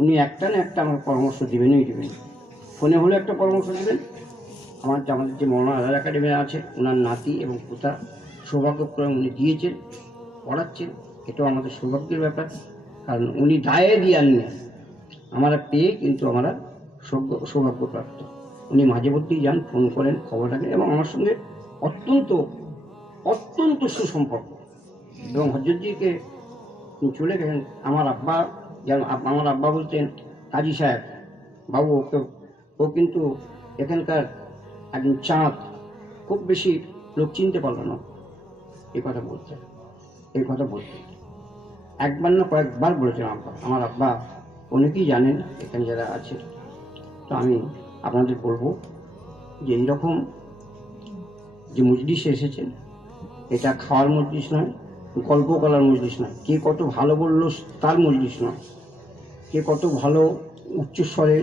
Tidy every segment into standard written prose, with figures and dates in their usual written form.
উনি একটা না একটা আমার পরামর্শ দেবেনই দেবেন। ফোনে হলে একটা পরামর্শ দেবেন। আমাদের যে মৌলানা আজাদ একাডেমি আছে, ওনার নাতি এবং পোতা সৌভাগ্যক্রমে উনি দিয়েছেন, পড়াচ্ছেন। এটাও আমাদের সৌভাগ্যের ব্যাপার, কারণ উনি দায়ে দিয়ে আনলেন, আমরা পেয়ে কিন্তু আমরা সৌভাগ্যপ্রাপ্ত। উনি মাঝে মধ্যেই যান, ফোন করেন, খবর রাখেন এবং আমার সঙ্গে অত্যন্ত অত্যন্ত সুসম্পর্ক। এবং হজরতজিকে চলে গেছেন আমার আব্বা, যেন আমার আব্বা বলতেন কাজী সাহেব বাবু, ও কিন্তু এখানকার একজন চাঁদ, খুব বেশি লোক চিনতে পারলো না। এই কথা বলতেন। একবার না কয়েকবার বলেছেন আব্বা। আমার আব্বা অনেকেই জানেন এখানে যারা আছে। তো আমি আপনাদের বলবো যে এইরকম যে মজলিসে এসেছেন, এটা খাওয়ার মজলিস নয়, গল্প করার মজলিস নয়, কে কত ভালো বললো তার মজলিস নয়, কে কত ভালো উচ্চস্বরে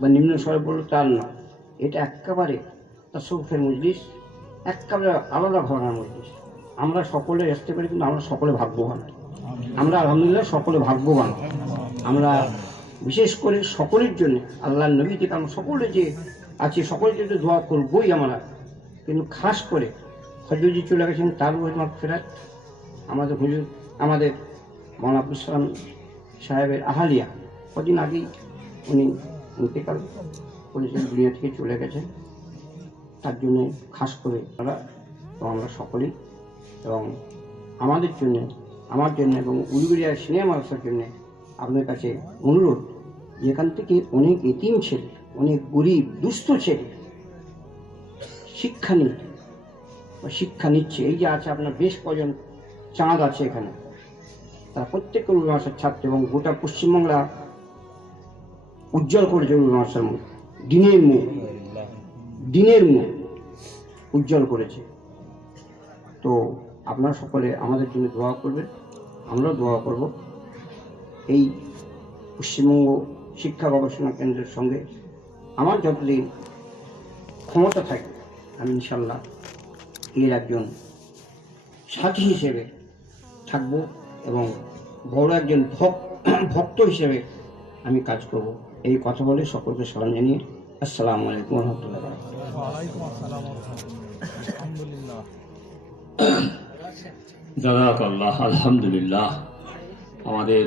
বা নিম্ন স্বরে বললো তার নয়। এটা একেবারে তাসউফের মজলিস, একেবারে আলাদা ঘরানার মজলিস। আমরা সকলে আসতে পারি, কিন্তু আমরা সকলে ভাগ্যবান। আমরা আলহামদুলিল্লাহ সকলে ভাগ্যবান। আমরা বিশেষ করে সকলের জন্য আল্লাহর নবী থেকে আমরা সকলে যে আছি, সকলের জন্য দোয়া করবই আমরা। কিন্তু খাস করে হজরতজি চলে গেছেন, তার মাগফিরাত। আমাদের হুজুর, আমাদের মৌলানা আব্দুল সালাম সাহেবের আহালিয়া, কদিন আগেই উনি ইন্তেকাল করেছেন, দুনিয়া থেকে চলে গেছেন। তার জন্যে খাস করে আমরা সকলেই, এবং আমাদের জন্য, আমার জন্য এবং উলুবেড়িয়া সিনিয়র মাদ্রাসার জন্যে আপনার কাছে অনুরোধ, যেখান থেকে অনেক এতিম ছেলে, অনেক গরিব দুস্থ ছেলে শিক্ষা নিচ্ছে। এই যে আছে আপনার বেশ কজন চাঁদ আছে এখানে, তারা প্রত্যেক উলুবে মাদ্রাসার ছাত্র, এবং গোটা পশ্চিমবাংলা উজ্জ্বল করেছে উলুবে মাদ্রাসার মুখ, দিনের মুখ উজ্জ্বল করেছে। তো আপনারা সকলে আমাদের জন্য দোয়া করবেন, আমরাও দোয়া করব। এই পশ্চিমবঙ্গ শিক্ষা গবেষণা কেন্দ্রের সঙ্গে আমার যতদিন ক্ষমতা থাকবে, আমি ইনশাল্লাহ এর একজন সাথী হিসেবে থাকব এবং বড় একজন ভক্ত হিসেবে আমি কাজ করব। এই কথা বলে সকলকে সালাম জানিয়ে আসসালামু আলাইকুম ওয়া রাহমাতুল্লাহি ওয়া বারাকাতুহু। ওয়ালাইকুম আসসালাম ওয়া রাহমাতুল্লাহ। আলহামদুলিল্লাহ। জাযাকাল্লাহ। আলহামদুলিল্লাহ। আমাদের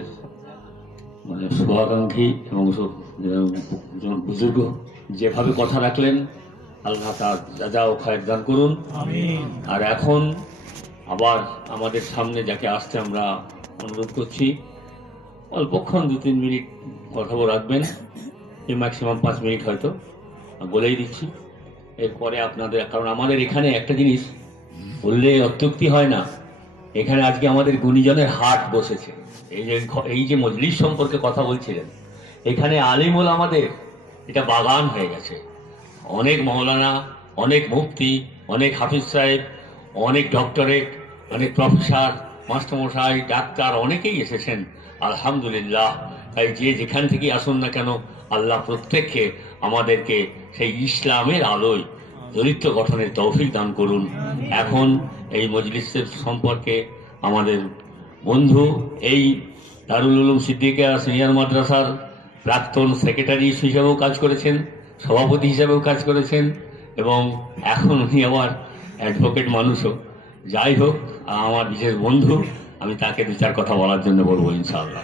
শুভাকাঙ্ক্ষী এবং বুজুর্গ যেভাবে কথা রাখলেন, আল্লাহ তার জাযা ও খায়ের দান করুন। আমিন। আর এখন আবার আমাদের সামনে যাকে আসতে আমরা অনুরোধ করছি, অল্পক্ষণ 2-3 মিনিট কথা রাখবেন, এই ম্যাক্সিমাম 5 মিনিট হয়তো বলেই দিচ্ছি। এরপরে আপনাদের, কারণ আমাদের এখানে একটা জিনিস বললে অত্যুক্তি হয় না, এখানে আজকে আমাদের গুণীজনের হাট বসেছে। এই যে মজলিস সম্পর্কে কথা বলছিলেন, এখানে আলিমুল আমাদের এটা বাগান হয়ে গেছে। অনেক মৌলানা, অনেক মুফতি, অনেক হাফিজ সাহেব, অনেক ডক্টরেট, অনেক প্রফেসর, মাস্টারমশাই, ডাক্তার অনেকেই এসেছেন। আলহামদুলিল্লাহ। তাই যে যেখান থেকে আসুন না কেন, আল্লাহ প্রত্যেককে আমাদেরকে সেই ইসলামের আলোয় চরিত্র গঠনের তৌফিক দান করুন। এখন এই মজলিসের সম্পর্কে আমাদের বন্ধু, এই দারুল উলুম সিদ্দিকিয়া সিনিয়র মাদ্রাসার প্রাক্তন সেক্রেটারি হিসাবেও কাজ করেছেন, সভাপতি হিসাবেও কাজ করেছেন, এবং এখন উনি আবার অ্যাডভোকেট মানুষও। যাই হোক, আমার বিশেষ বন্ধু, আমি তাকে 2-4 কথা বলার জন্য বলবো ইনশাআল্লাহ।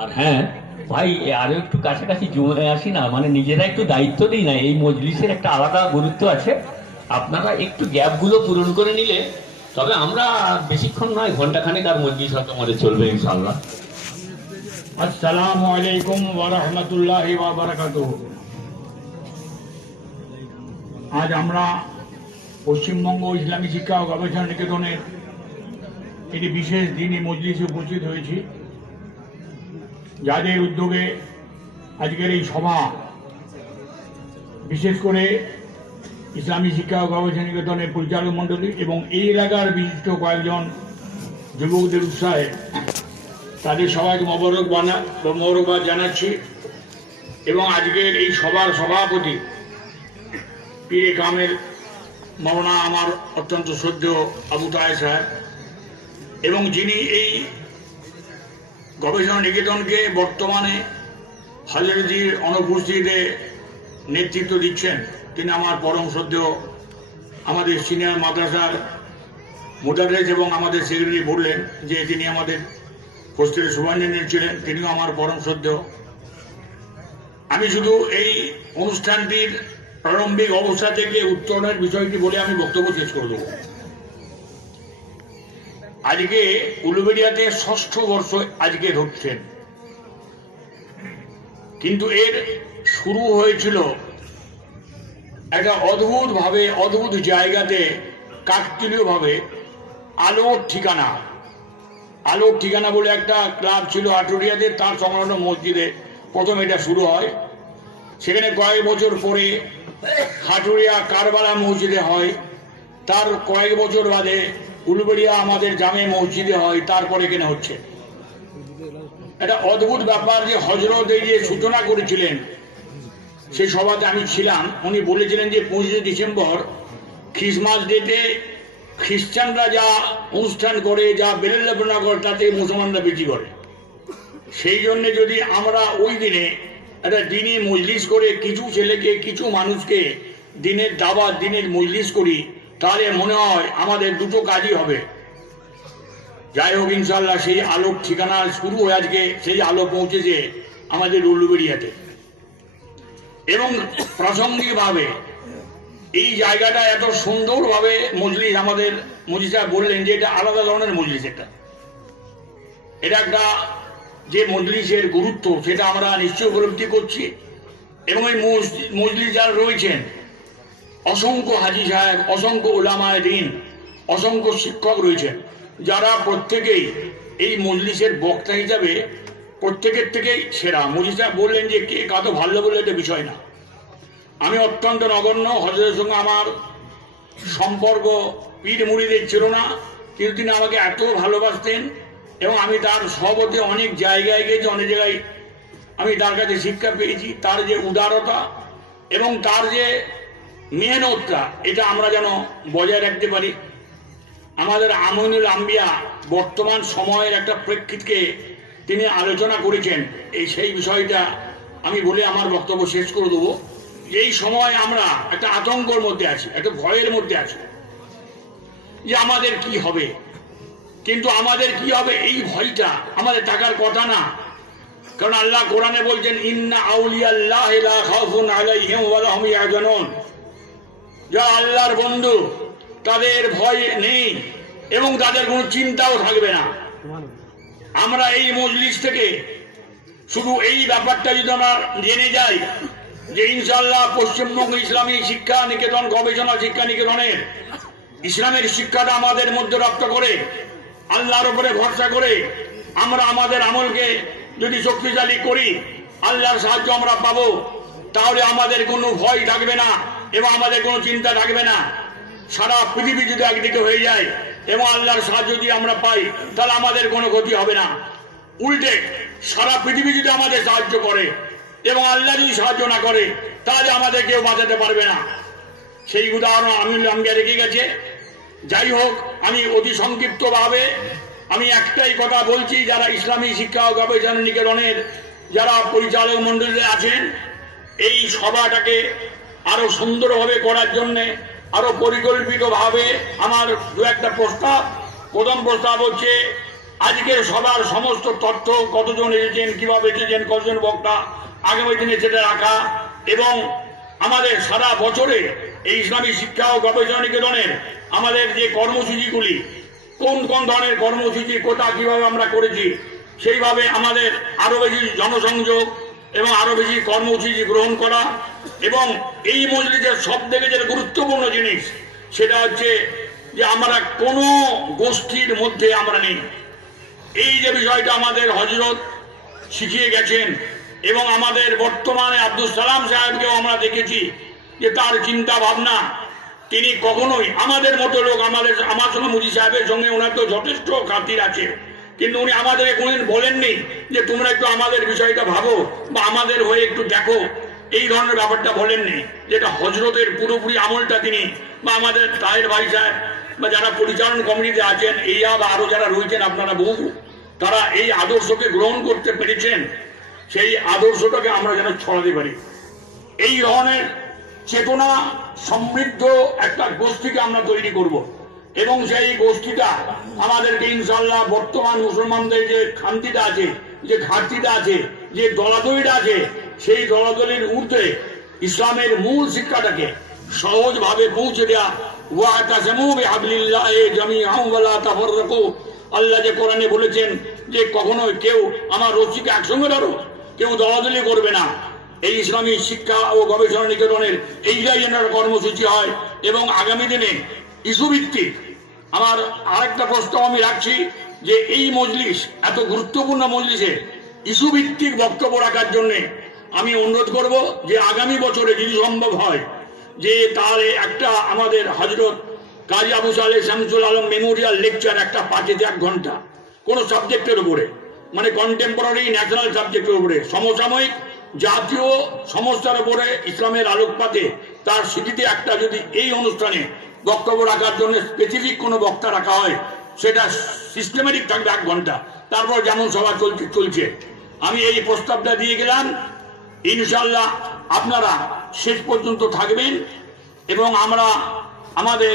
আর হ্যাঁ ভাই, আরো একটু কাছাকাছি জমে আসি না, মানে নিজেরা একটু দায়িত্ব দিই না, এই মজলিসের একটা আলাদা গুরুত্ব আছে। আপনারা একটু গ্যাপগুলো পূরণ করে নিলে, তবে আমরা বেশিক্ষণ নয়, ঘন্টাখানেক আর মজলিস হয়তো আমাদের চলবে ইনশাআল্লাহ। আসসালামু আলাইকুম ওয়া রাহমাতুল্লাহি ওয়া বারাকাতুহু। আজ আমরা পশ্চিমবঙ্গ ইসলামী শিক্ষা ও গবেষণা নিকেতনের একটি বিশেষ দিনে মজলিসে উপস্থিত হয়েছি, যাদের উদ্যোগে আজকের এই সভা। বিশেষ করে ইসলামী শিক্ষা ও গবেষণা নিকেতনের পরিচালক মণ্ডলী এবং এই এলাকার বিশিষ্ট কয়েকজন যুবকদের উৎসাহে তাদের সবাইকে মোবারকবাদ জানাচ্ছি। এবং আজকের এই সভার সভাপতি পীরে কামেল মৌলানা আমার অত্যন্ত শ্রদ্ধেয় আবু তাহের সাহেব, এবং যিনি এই গবেষণা নিকেতনকে বর্তমানে হযরতজির অনুপস্থিতিতে নেতৃত্ব দিচ্ছেন তিনি আমার পরম শ্রদ্ধেয় আমাদের সিনিয়র মাদ্রাসার মুদাররিস এবং আমাদের সেক্রেটারি বললেন যে তিনি আমাদের হোস্টেলের সুপারিনটেন্ডেন্ট ছিলেন, তিনিও আমার পরম শ্রদ্ধেয়। আমি শুধু এই অনুষ্ঠানটির প্রারম্ভিক অবস্থা থেকে উত্তরণের বিষয়টি বলে আমি বক্তব্য শেষ করে দেব। আজকে উলুবেড়িয়াতে ৬ষ্ঠ বর্ষ আজকে ধরছেন, কিন্তু এর শুরু হয়েছিল একটা অদ্ভুত জায়গাতে, কাকতালীয় ভাবে আলোর ঠিকানা বলে একটা ক্লাব ছিল আটুরিয়াতে, তার সংলগ্ন মসজিদে প্রথম এটা শুরু হয়। সেখানে কয়েক বছর পরে হাটুরিয়া কারবালা মসজিদে হয়, তার কয়েক বছর বাদে উলুবেড়িয়া আমাদের জামে মসজিদে হয়, তারপরে এখানে হচ্ছে। একটা অদ্ভুত ব্যাপার যে হযরত এই যে সূচনা করেছিলেন, সেই সভাতে আমি ছিলাম। উনি বলেছিলেন যে 25 ডিসেম্বর খ্রিসমাস ডেতে খ্রিস্টানরা যা অনুষ্ঠান করে, যা বেলেলাপনা করে, তাতে মুসলমানরা বেশি করে। সেই জন্য যদি আমরা ওই দিনে একটা দিনে মজলিস করে কিছু ছেলেকে, কিছু মানুষকে দিনের দাওয়াত, দিনের মজলিস করি, তাহলে মনে হয় আমাদের দুটো কাজই হবে। যাই হোক, ইনশাল্লাহ সেই আলোক ঠিকানা শুরু হয়ে আজকে সেই আলো পৌঁছেছে আমাদের উলুবেড়িয়াতে। এবং প্রাসঙ্গিকভাবে এই জায়গাটা এত সুন্দরভাবে মজলিস, আমাদের মজলিস সাহেব বললেন যে এটা আলাদা ধরনের মজলিস। এটা একটা যে মজলিসের গুরুত্ব সেটা আমরা নিশ্চয় উপলব্ধি করছি। এবং এই মজলিস যারা রয়েছেন, অসংখ্য হাজী সাহেব, অসংখ্য উলামায়ে দ্বীন, অসংখ্য শিক্ষক রয়েছেন, যারা প্রত্যেকেই এই মজলিসের বক্তা হিসাবে প্রত্যেকের থেকেই সেরা। মজলিস সাহেব বললেন যে কে কত ভালো বলে এটা বিষয় না। আমি অত্যন্ত নগণ্য, হযরতের সঙ্গে আমার সম্পর্ক পীর মুরিদের ছিল না, কিন্তু তিনি আমাকে এত ভালোবাসতেন এবং আমি তার সহবতে অনেক জায়গায় গিয়েছি, অনেক জায়গায় আমি তার কাছে শিক্ষা পেয়েছি। তার যে উদারতা এবং তার যে মেহনতটা, এটা আমরা যেন বজায় রাখতে পারি। আমাদের আমিনুল আম্বিয়া বর্তমান সময়ের একটা প্রেক্ষিতকে তিনি আলোচনা করেছেন, সেই বিষয়টা আমি বলে আমার বক্তব্য শেষ করে দেবো। এই সময় আমরা একটা আতঙ্কের মধ্যে আছি, একটা ভয়ের মধ্যে আছি যে আমাদের কি হবে। কিন্তু আমাদের কি হবে এই ভয়টা আমাদের থাকার কথা না, কারণ আল্লাহ কোরআনে বলছেন ইন্না আউলিয়াল্লাহি লা খাউফুন আলাইহিম ওয়া লা হুম ইয়াহজানুন। যারা আল্লাহর বন্ধু তাদের ভয় নেই এবং তাদের কোনো চিন্তাও থাকবে না। আমরা এই মজলিস থেকে শুধু এই ব্যাপারটা যদি আমরা জেনে যাই যে ইনশাআল্লাহ পশ্চিমবঙ্গ ইসলামী শিক্ষা নিকেতন, গবেষণা শিক্ষা নিকেতনের ইসলামের শিক্ষাটা আমাদের মধ্যে রপ্ত করে, আল্লাহর উপরে ভরসা করে আমরা আমাদের আমলকে যদি শক্তিশালী করি, আল্লাহর সাহায্য আমরা পাবো, তাহলে আমাদের কোনো ভয় থাকবে না এবং আমাদের কোনো চিন্তা থাকবে না। সারা পৃথিবী যদি একদিকে হয়ে যায় এবং আল্লাহর সাহায্য যদি আমরা পাই, তাহলে আমাদের কোনো ক্ষতি হবে না। উল্টে সারা পৃথিবী যদি আমাদের সাহায্য করে এবং আল্লাহ যদি সাহায্য না করে, তাহলে আমাদের কেউ বাঁচাতে পারবে না। সেই উদাহরণ আমিনুল আম্বিয়া রেখে গেছে। যাই হোক, আমি অতি সংক্ষিপ্তভাবে আমি একটাই কথা বলছি, যারা ইসলামী শিক্ষা ও গবেষণা নিকেতনের যারা পরিচালক মণ্ডলী আছেন, এই সভাটাকে আরো সুন্দরভাবে করার জন্যে আরো পরিকল্পিতভাবে আমার দু একটা প্রস্তাব। প্রথম প্রস্তাব হচ্ছে আজকের সভার সমস্ত তথ্য, কতজন এসেছেন, কিভাবে এসেছেন, কতজন বক্তা, আগামী দিনে সেটা রাখা এবং আমাদের সারা বছরে এই ইসলামী শিক্ষা ও গবেষণা নিকেতনের আমাদের যে কর্মসূচিগুলি, কোন কোন ধরনের কর্মসূচি, কোথা কিভাবে আমরা করেছি, সেইভাবে আমাদের আরো বেশি জনসংযোগ এবং আরো বেশি কর্মসূচি গ্রহণ করা। এবং এই মজলিসের সব থেকে যেটা গুরুত্বপূর্ণ জিনিস সেটা হচ্ছে যে আমরা কোনো গোষ্ঠীর মধ্যে আমরা নেই। এই যে বিষয়টা আমাদের হযরত শিখিয়ে গেছেন এবং আমাদের বর্তমানে আব্দুল সালাম সাহেবকেও আমরা দেখেছি যে তার চিন্তা ভাবনা, তিনি কখনোই আমাদের মতো লোক, আমার সঙ্গে মুজি সাহেবের সঙ্গে ওনার তো যথেষ্ট খাতির আছে, কিন্তু উনি আমাদেরকে কোনদিন বলেননি যে তোমরা একটু আমাদের বিষয়টা ভাবো বা আমাদের হয়ে একটু দেখো, এই ধরনের ব্যাপারটা বলেননি। যেটা হযরতের পুরোপুরি আমলটা তিনি বা আমাদের তাহের ভাই সাহেব বা যারা পরিচালন কমিটিতে আছেন, এইয়া বা আরো যারা রয়েছেন, আপনারা বহু তারা এই আদর্শকে গ্রহণ করতে পেরেছেন, সেই আদর্শটাকে আমরা যেন ছড়াতে পারি। এই ধরনের চেতনা সমৃদ্ধ একটা গোষ্ঠীকে আমরা তৈরি করব এবং সেই গোষ্ঠীটা আমাদেরকে ইনশাআল্লাহ বর্তমান মুসলমানদের যে খামতিটা আছে, যে ঘাটতিটা আছে, যে দলাদলিটা আছে, সেই দলাদলির ঊর্ধ্বে ইসলামের মূল শিক্ষাটাকে সহজভাবে পৌঁছে দেয়া। ওয়াতাসিমু বিহাবলিল্লাহি জামিআন ওয়া লা তাফাররাকু, আল্লাহ যে কোরআনে বলেছেন যে কখনো কেউ আমার রশিকে একসঙ্গে ধরো, কেউ দলাদলি করবে না। এই ইসলামী শিক্ষা ও গবেষণা নিকেতনের এইটাই যেন একটা কর্মসূচি হয় এবং আগামী দিনে ইস্যুভিত্তিক। আমার আরেকটা প্রস্তাব আমি রাখছি যে এই মজলিস, এত গুরুত্বপূর্ণ মজলিসে ইস্যুভিত্তিক বক্তব্য রাখার জন্য আমি অনুরোধ করব যে আগামী বছরে যদি সম্ভব হয় যে তাহলে একটা আমাদের হযরত কাজী আবু সালেহ শামসুল আলম মেমোরিয়াল লেকচার একটা 5 ঘন্টা কোনো সাবজেক্টের উপরে, মানে কন্টেম্পোরারি ন্যাশনাল সাবজেক্টের উপরে, সমসাময়িক জাতীয় সমস্যার উপরে ইসলামের আলোকপাতে তার স্মৃতিতে একটা যদি এই অনুষ্ঠানে বক্তব্য রাখার জন্য স্পেসিফিক কোনো বক্তা রাখা হয়, সেটা সিস্টেমেটিক থাকবে 1 ঘন্টা। তারপর যেমন সভা চলছে, আমি এই প্রস্তাবটা দিয়ে গেলাম। ইনশাআল্লাহ আপনারা শেষ পর্যন্ত থাকবেন এবং আমরা আমাদের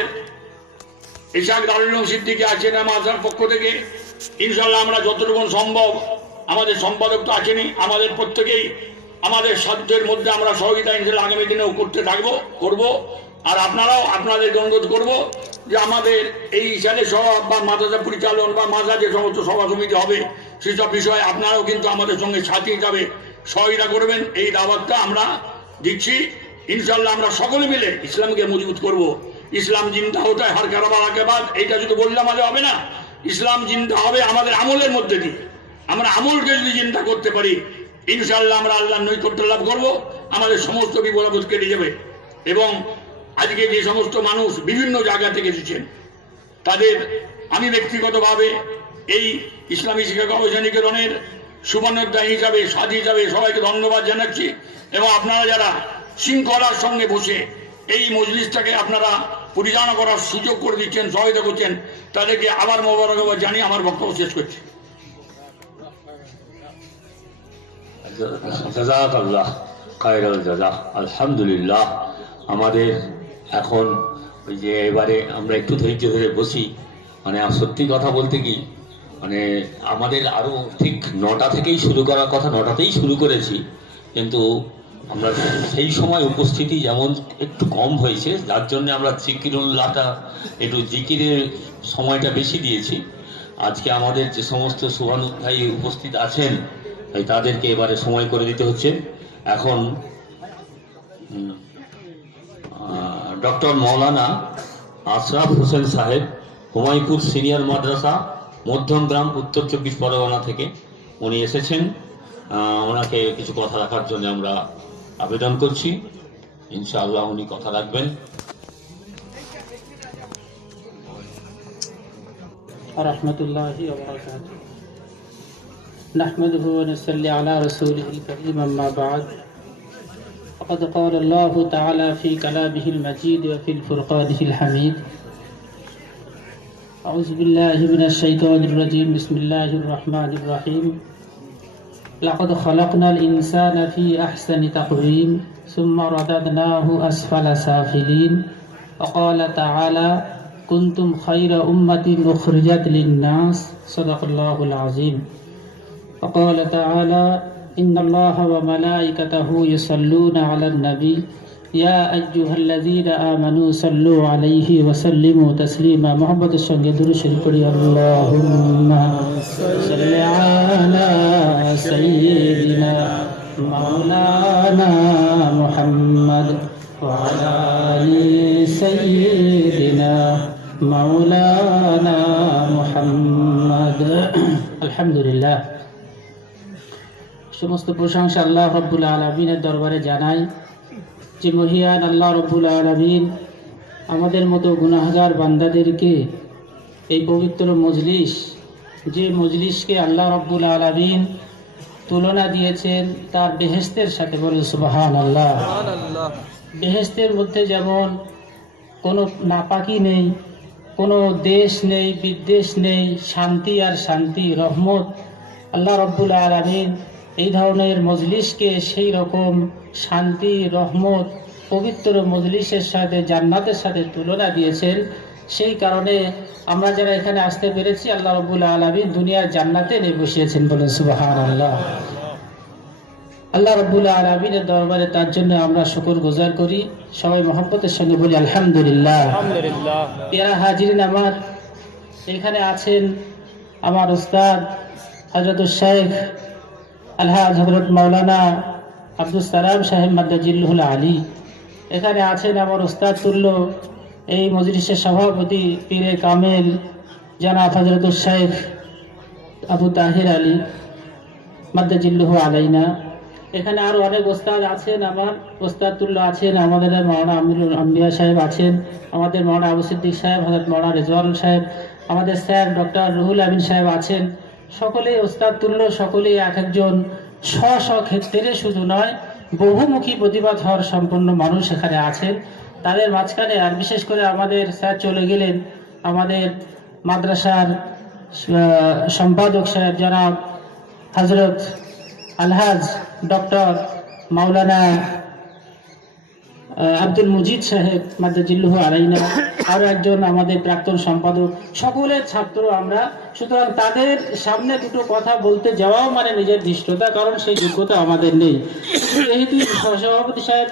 ইশাক দারুল উলুম সিদ্দিকী আছেন মাদ্রাসার পক্ষ থেকে ইনশাআল্লাহ আমরা যতটুকু সম্ভব, আমাদের সম্পাদক তো আছেনই, আমাদের প্রত্যেকেই আমাদের সাধ্যের মধ্যে আমরা সহযোগিতা ইনশাআল্লাহ আগামী দিনেও করব। আর আপনারাও আপনাদেরকে অনুরোধ করব যে আমাদের এই সালে সভা বা মাদ্রাসা পরিচালন বা মাদ্রাসা যে সমস্ত সভা সমিতি হবে সেসব বিষয়ে আপনারাও কিন্তু আমাদের সঙ্গে সাথী হিসাবে সহযোগিতা করবেন। এই দাওয়াতটা আমরা দিচ্ছি। ইনশাআল্লাহ আমরা সকলে মিলে ইসলামকে মজবুত করব। ইসলাম জিন্দা হতে হয় হার কারবার আকেবাদ, এইটা যদি বললে আমাদের হবে না। ইসলাম জিন্দা হবে আমাদের আমলের মধ্যে দিয়ে। আমরা আমলকে যদি চিন্তা করতে পারি ইনশাআল্লাহ আমরা আল্লাহর নৈকট্য লাভ করব, আমাদের সমস্ত বিপদ আপদ কেটে যাবে। এবং আজকে যে সমস্ত মানুষ বিভিন্ন জায়গা থেকে এসেছেন তাদের আমি ব্যক্তিগতভাবে এই ইসলামী শিক্ষা গবেষণা নিকেতনের সুবর্ণোধ্যায় হিসাবে, সাথী হিসাবে সবাইকে ধন্যবাদ জানাচ্ছি। এবং আপনারা যারা শৃঙ্খলার সঙ্গে বসে এই মজলিসটাকে আপনারা পরিচালনা করার সুযোগ করে দিচ্ছেন, সহায়তা করছেন, তাদেরকে আবার মোবারকবাদ জানিয়ে আমার বক্তব্য শেষ করছি। জাযাকাল্লাহ খায়রাল জাযা। আলহামদুলিল্লাহ, আমাদের এখন ওই যে এবারে আমরা একটু ধৈর্য ধরে বসি, মানে সত্যি কথা বলতে কি, মানে আমাদের আরো ঠিক 9টা থেকেই শুরু করার কথা, 9টাতেই শুরু করেছি, কিন্তু আমরা সেই সময় উপস্থিতি যেমন একটু কম হয়েছে, যার জন্য আমরা জিকিরুল্লাহটা একটু জিকিরের সময়টা বেশি দিয়েছি। আজকে আমাদের যে সমস্ত শুভানুধ্যায়ী উপস্থিত আছেন তাদেরকে এবারে সময় করে দিতে হচ্ছে। এখন ডক্টর মৌলানা আশরাফ হোসেন সাহেব, হুমায়ুপুর সিনিয়র মাদ্রাসা, মধ্যমগ্রাম, উত্তর 24 পরগনা থেকে উনি এসেছেন। ওনাকে কিছু কথা রাখার জন্য আমরা আবেদন করছি। ইনশাআল্লাহ উনি কথা রাখবেন। রহমতুল্লাহি ওয়া বারাকাতুহু। نحمده ونصلي على رسوله الكريم أما بعد فقد قال الله تعالى في كلامه المجيد وفي الفرقانه الحميد أعوذ بالله من الشيطان الرجيم بسم الله الرحمن الرحيم لقد خلقنا الإنسان في أحسن تقويم ثم رددناه أسفل سافلين وقال تعالى كنتم خير أمة أخرجت للناس صدق الله العظيم وقال تعالى إن الله وملائكته يصلون على النبي يا أيها الذين آمنوا صلوا عليه وسلموا تسليما محمد الشنگ درود شریف پڑھی اللهم صل على سيدنا مولانا محمد وعلى آل سيدنا مولانا محمد الحمد لله। সমস্ত প্রশংসা আল্লাহ রব্বুল আলামিনের দরবারে জানাই যে মহিয়ান আল্লাহ রব্বুল আলামিন আমাদের মতো গুনাহগার বান্দাদেরকে এই পবিত্র মজলিস, যে মজলিসকে আল্লাহ রব্বুল আলামিন তুলনা দিয়েছেন তার বেহেশতের সাথে, বলে সুবহানাল্লাহ। বেহেশতের মধ্যে যেমন কোনো নাপাকি নেই, কোনো দেশ নেই, বিদ্বেষ নেই, শান্তি আর শান্তি, রহমত। আল্লাহ রব্বুল আলামিন এই ধরনের মজলিসকে সেই রকম শান্তি, রহমত, পবিত্র মজলিসের সাথে, জান্নাতের সাথে তুলনা দিয়েছেন। সেই কারণে আমরা যারা এখানে আসতে পেরেছি, আল্লাহ রব্বুল আলামিন দুনিয়ার জান্নাতে নিয়ে বসিয়েছেন, বলেন সুবহানাল্লাহ। আল্লাহ রব্বুল আলামিনের দরবারে তার জন্য আমরা শুকরগুজার করি। সবাই মহব্বতের সঙ্গে বলি আলহামদুলিল্লাহ। আলহামদুলিল্লাহ। প্যারা হাজিরিন, আমার এখানে আছেন আমার উস্তাদ হযরতুল শেখ আলহাজ হযরত মাওলানা আব্দুল সালাম সাহেব মাদ্দাজিল্লুহুল আলী। এখানে আছেন আমার উস্তাদ তুল্য এই মজলিসের সভাপতি পীরে কামেল জনাব হযরতুল শেখ আবু তাহির আলী মাদ্দাজিল্লুহু আলাইনা। এখানে আরো অনেক ওস্তাদ আছেন, আমার ওস্তাদ তুল্য আছেন, আমাদের মাওলানা আমিরুল আম্বিয়া সাহেব আছেন, আমাদের মাওলানা আবু সিদ্দিক সাহেব, হযরত মাওলানা রিজওয়ান সাহেব, আমাদের স্যার ডক্টর রুহুল আমিন সাহেব আছেন। সকলেই ওস্তাদ তুল্য, সকলেই এক একজন স্ব স্ব ক্ষেত্রে শুধু নয় বহুমুখী প্রতিভা হওয়ার সম্পন্ন মানুষ এখানে আছেন। তাদের মাঝখানে আর বিশেষ করে আমাদের স্যার চলে গেলেন, আমাদের মাদ্রাসার সম্পাদক সাহেব জনাব হযরত আলহাজ ডক্টর মাওলানা আব্দুল মুজিদ সাহেব মাদ্দাজিল্লুহু আলাইনা, আরো একজন আমাদের প্রাক্তন সম্পাদক, সকলের ছাত্র আমরা। সুতরাং তাদের সামনে দুটো কথা বলতে যাওয়াও মানে নিজের ধৃষ্টতা, কারণ সেই যোগ্যতা আমাদের নেই। যেহেতু সভাপতি সাহেব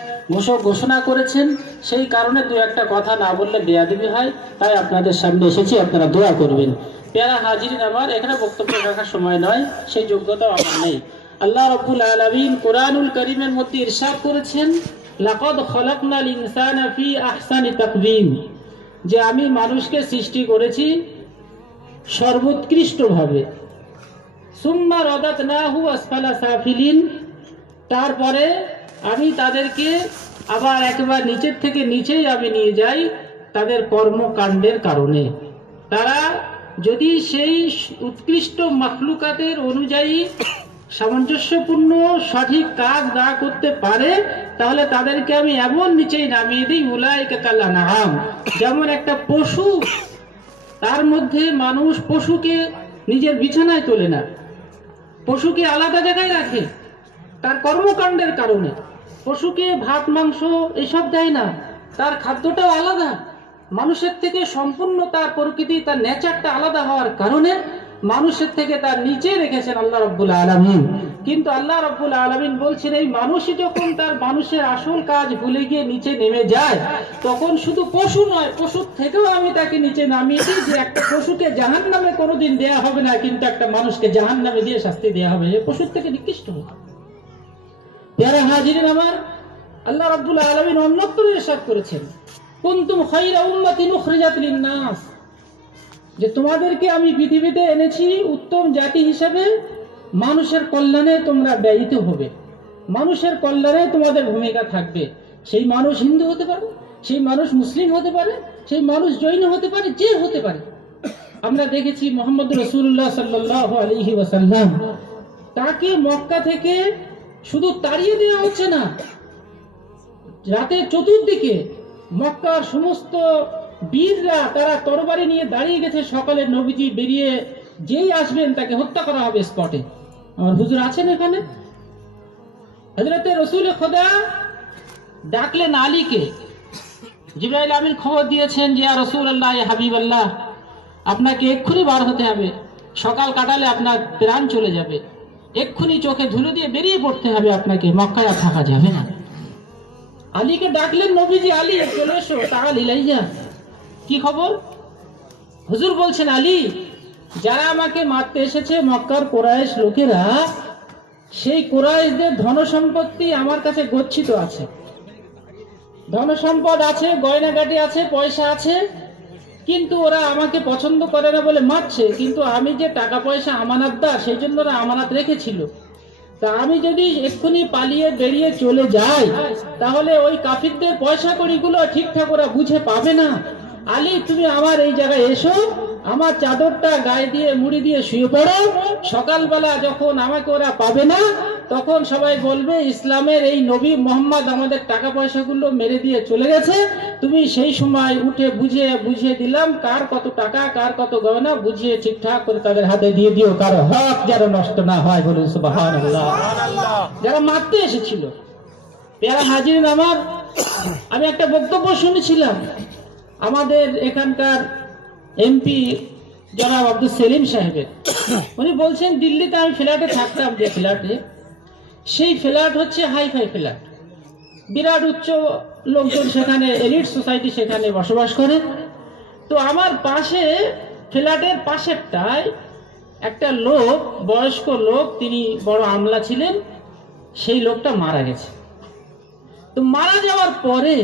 ঘোষণা করেছেন, সেই কারণে দু একটা কথা না বললে বেয়াদবি হয়, তাই আপনাদের সামনে এসেছি, আপনারা দোয়া করবেন। প্যারা হাজিরিন, আমার এখানে বক্তব্য রাখার সময় নয়, সেই যোগ্যতাও আমার নেই। আল্লাহ রাব্বুল আলামিন কোরআনুল কারীমের মধ্যে ইরশাদ করেছেন, লাকাদ খালাকনাল ইনসানা ফি আহসানি তাকওয়িম, যে আমি মানুষকে সৃষ্টি করেছি সর্বোৎকৃষ্টভাবে। সুম্মা রাদাতনাহু আসফালা সাফিলিন, তারপরে আমি তাদেরকে আবার একবার নিচের থেকে নিচেই আমি নিয়ে যাই তাদের কর্মকাণ্ডের কারণে। তারা যদি সেই উৎকৃষ্ট মাখলুকাতের অনুযায়ী সামঞ্জস্যপূর্ণ সঠিক কাজ না করতে পারে, তাহলে তাদেরকে আমি এমন নিচেই নামিয়ে দিই, উলাইকা কাল আনআম, যেমন একটা পশু। তার মধ্যে মানুষ পশুকে নিজের বিছানায় তোলে না, পশুকে আলাদা জায়গায় রাখে তার কর্মকাণ্ডের কারণে। পশুকে ভাত মাংস এসব দেয় না, তার খাদ্যটাও আলাদা। মানুষের থেকে সম্পূর্ণ তার প্রকৃতি, তার নেচারটা আলাদা হওয়ার কারণে মানুষের থেকে তার নিচে রেখেছেন আল্লাহ রাব্বুল আলামিন। কিন্তু আল্লাহ রাব্বুল আলামিন বলছেন, এই মানুষই যখন তার মানুষের আসল কাজ ভুলে গিয়ে নিচে নেমে যায়, তখন শুধু পশু নয়, পশুর থেকেও আমি তাকে নিচে নামিয়ে দিই। যে একটা পশুকে জাহান্নামে কোনোদিন দেয়া হবে না, কিন্তু একটা মানুষকে জাহান্নামে দিয়ে শাস্তি দেয়া হবে, এই পশুর থেকে নিকৃষ্ট হবে। প্যারা হাজিরিন, আমার আল্লাহ রাব্বুল আলামিন অন্যত্র ইরশাদ করেছেন, কুনতুম খায়রা উম্মাতিন উখরিজাত লিন-নাস, যে তোমাদেরকে আমি পৃথিবীতে এনেছি উত্তম জাতি হিসেবে, মানুষের কল্যাণে তোমরা ব্যয়িত হবে, মানুষের কল্যাণে তোমাদের ভূমিকা থাকবে। সেই মানুষ হিন্দু হতে পারে, সেই মানুষ মুসলিম হতে পারে, সেই মানুষ জৈন হতে পারে, যে হতে পারে। আমরা দেখেছি মুহাম্মদ রাসূলুল্লাহ সাল্লাল্লাহু আলাইহি ওয়াসাল্লাম, তাকে মক্কা থেকে শুধু তাড়িয়ে দেওয়া হচ্ছে না, রাতে চতুর্দিকে মক্কার সমস্ত বীররা তারা তরবারি নিয়ে দাঁড়িয়ে গেছে। সকালে নবীজি বেরিয়ে যেই আসবেন তাকে হত্যা করা হবে স্পটে। আমার হুজুর আছেন এখানে। হযরতে রাসূল খোদা ডাকলেন আলীকে। জিবরাইল আমিন খবর দিয়েছেন যে ইয়া রাসূলুল্লাহ, ইয়া হাবিবাল্লাহ, আপনাকে এক্ষুনি বার হতে হবে, সকাল কাটালে আপনার প্রাণ চলে যাবে, এক্ষুনি চোখে ধুলো দিয়ে বেরিয়ে পড়তে হবে আপনাকে, মক্কায় আর থাকা যাবে না। আলীকে ডাকলেন নবীজি, আলী চলে এসো, তাআল ইলাইয়া। কি খবর? হুজুর বলছেন, আলী, যারা আমাকে মারতে এসেছে মক্কার কুরাইশ লোকেরা, সেই কুরাইশদের ধন সম্পত্তি আমার কাছে গচ্ছিত আছে, ধন সম্পদ আছে, গয়নাগাটি আছে, পয়সা আছে, কিন্তু ওরা আমাকে পছন্দ করে না বলে মারছে। কিন্তু আমি যে টাকা পয়সা আমানতদার, সেই জন্য ওরা আমানত রেখেছিল। তা আমি যদি এক্ষুনি পালিয়ে বেরিয়ে চলে যাই, তাহলে ওই কাফিরদের পয়সা কড়িগুলো ঠিকঠাক ওরা বুঝে পাবে না। আলী, তুমি আমার এই জায়গায় এসো, আমার চাদরটা গায়ে দিয়ে মুড়ি দিয়ে শুয়ে পড়ো, সকালবেলা যখন আমাকে ওরা পাবে না তখন সবাই বলবে ইসলামের এই নবী মোহাম্মদ আমাদের টাকা পয়সাগুলো মেরে দিয়ে চলে গেছে, তুমি সেই সময় উঠে বুঝিয়ে দিলাম কার কত টাকা কার কত গয়না বুঝিয়ে ঠিকঠাক করে তাদের হাতে দিয়ে দিও, কারো হক যেন নষ্ট না হয়। বলুন সুবহানাল্লাহ। যারা মারতে এসেছিল, পেয়ারা হাজিরিন আমার, আমি একটা বক্তব্য শুনেছিলাম আমাদের এখানকার এমপি জনাব আব্দুল সেলিম সাহেবের। উনি বলছেন দিল্লিতে আমি ফ্ল্যাটে থাকতাম, যে ফ্ল্যাটে, সেই ফ্ল্যাট হচ্ছে হাইফাই ফ্ল্যাট, বিরাট উচ্চ লোকজন সেখানে, এলিট সোসাইটি সেখানে বসবাস করে। তো আমার পাশে, ফ্ল্যাটের পাশেরটায় একটা লোক, বয়স্ক লোক, তিনি বড় আমলা ছিলেন, সেই লোকটা মারা গেছে। তো মারা যাওয়ার পরে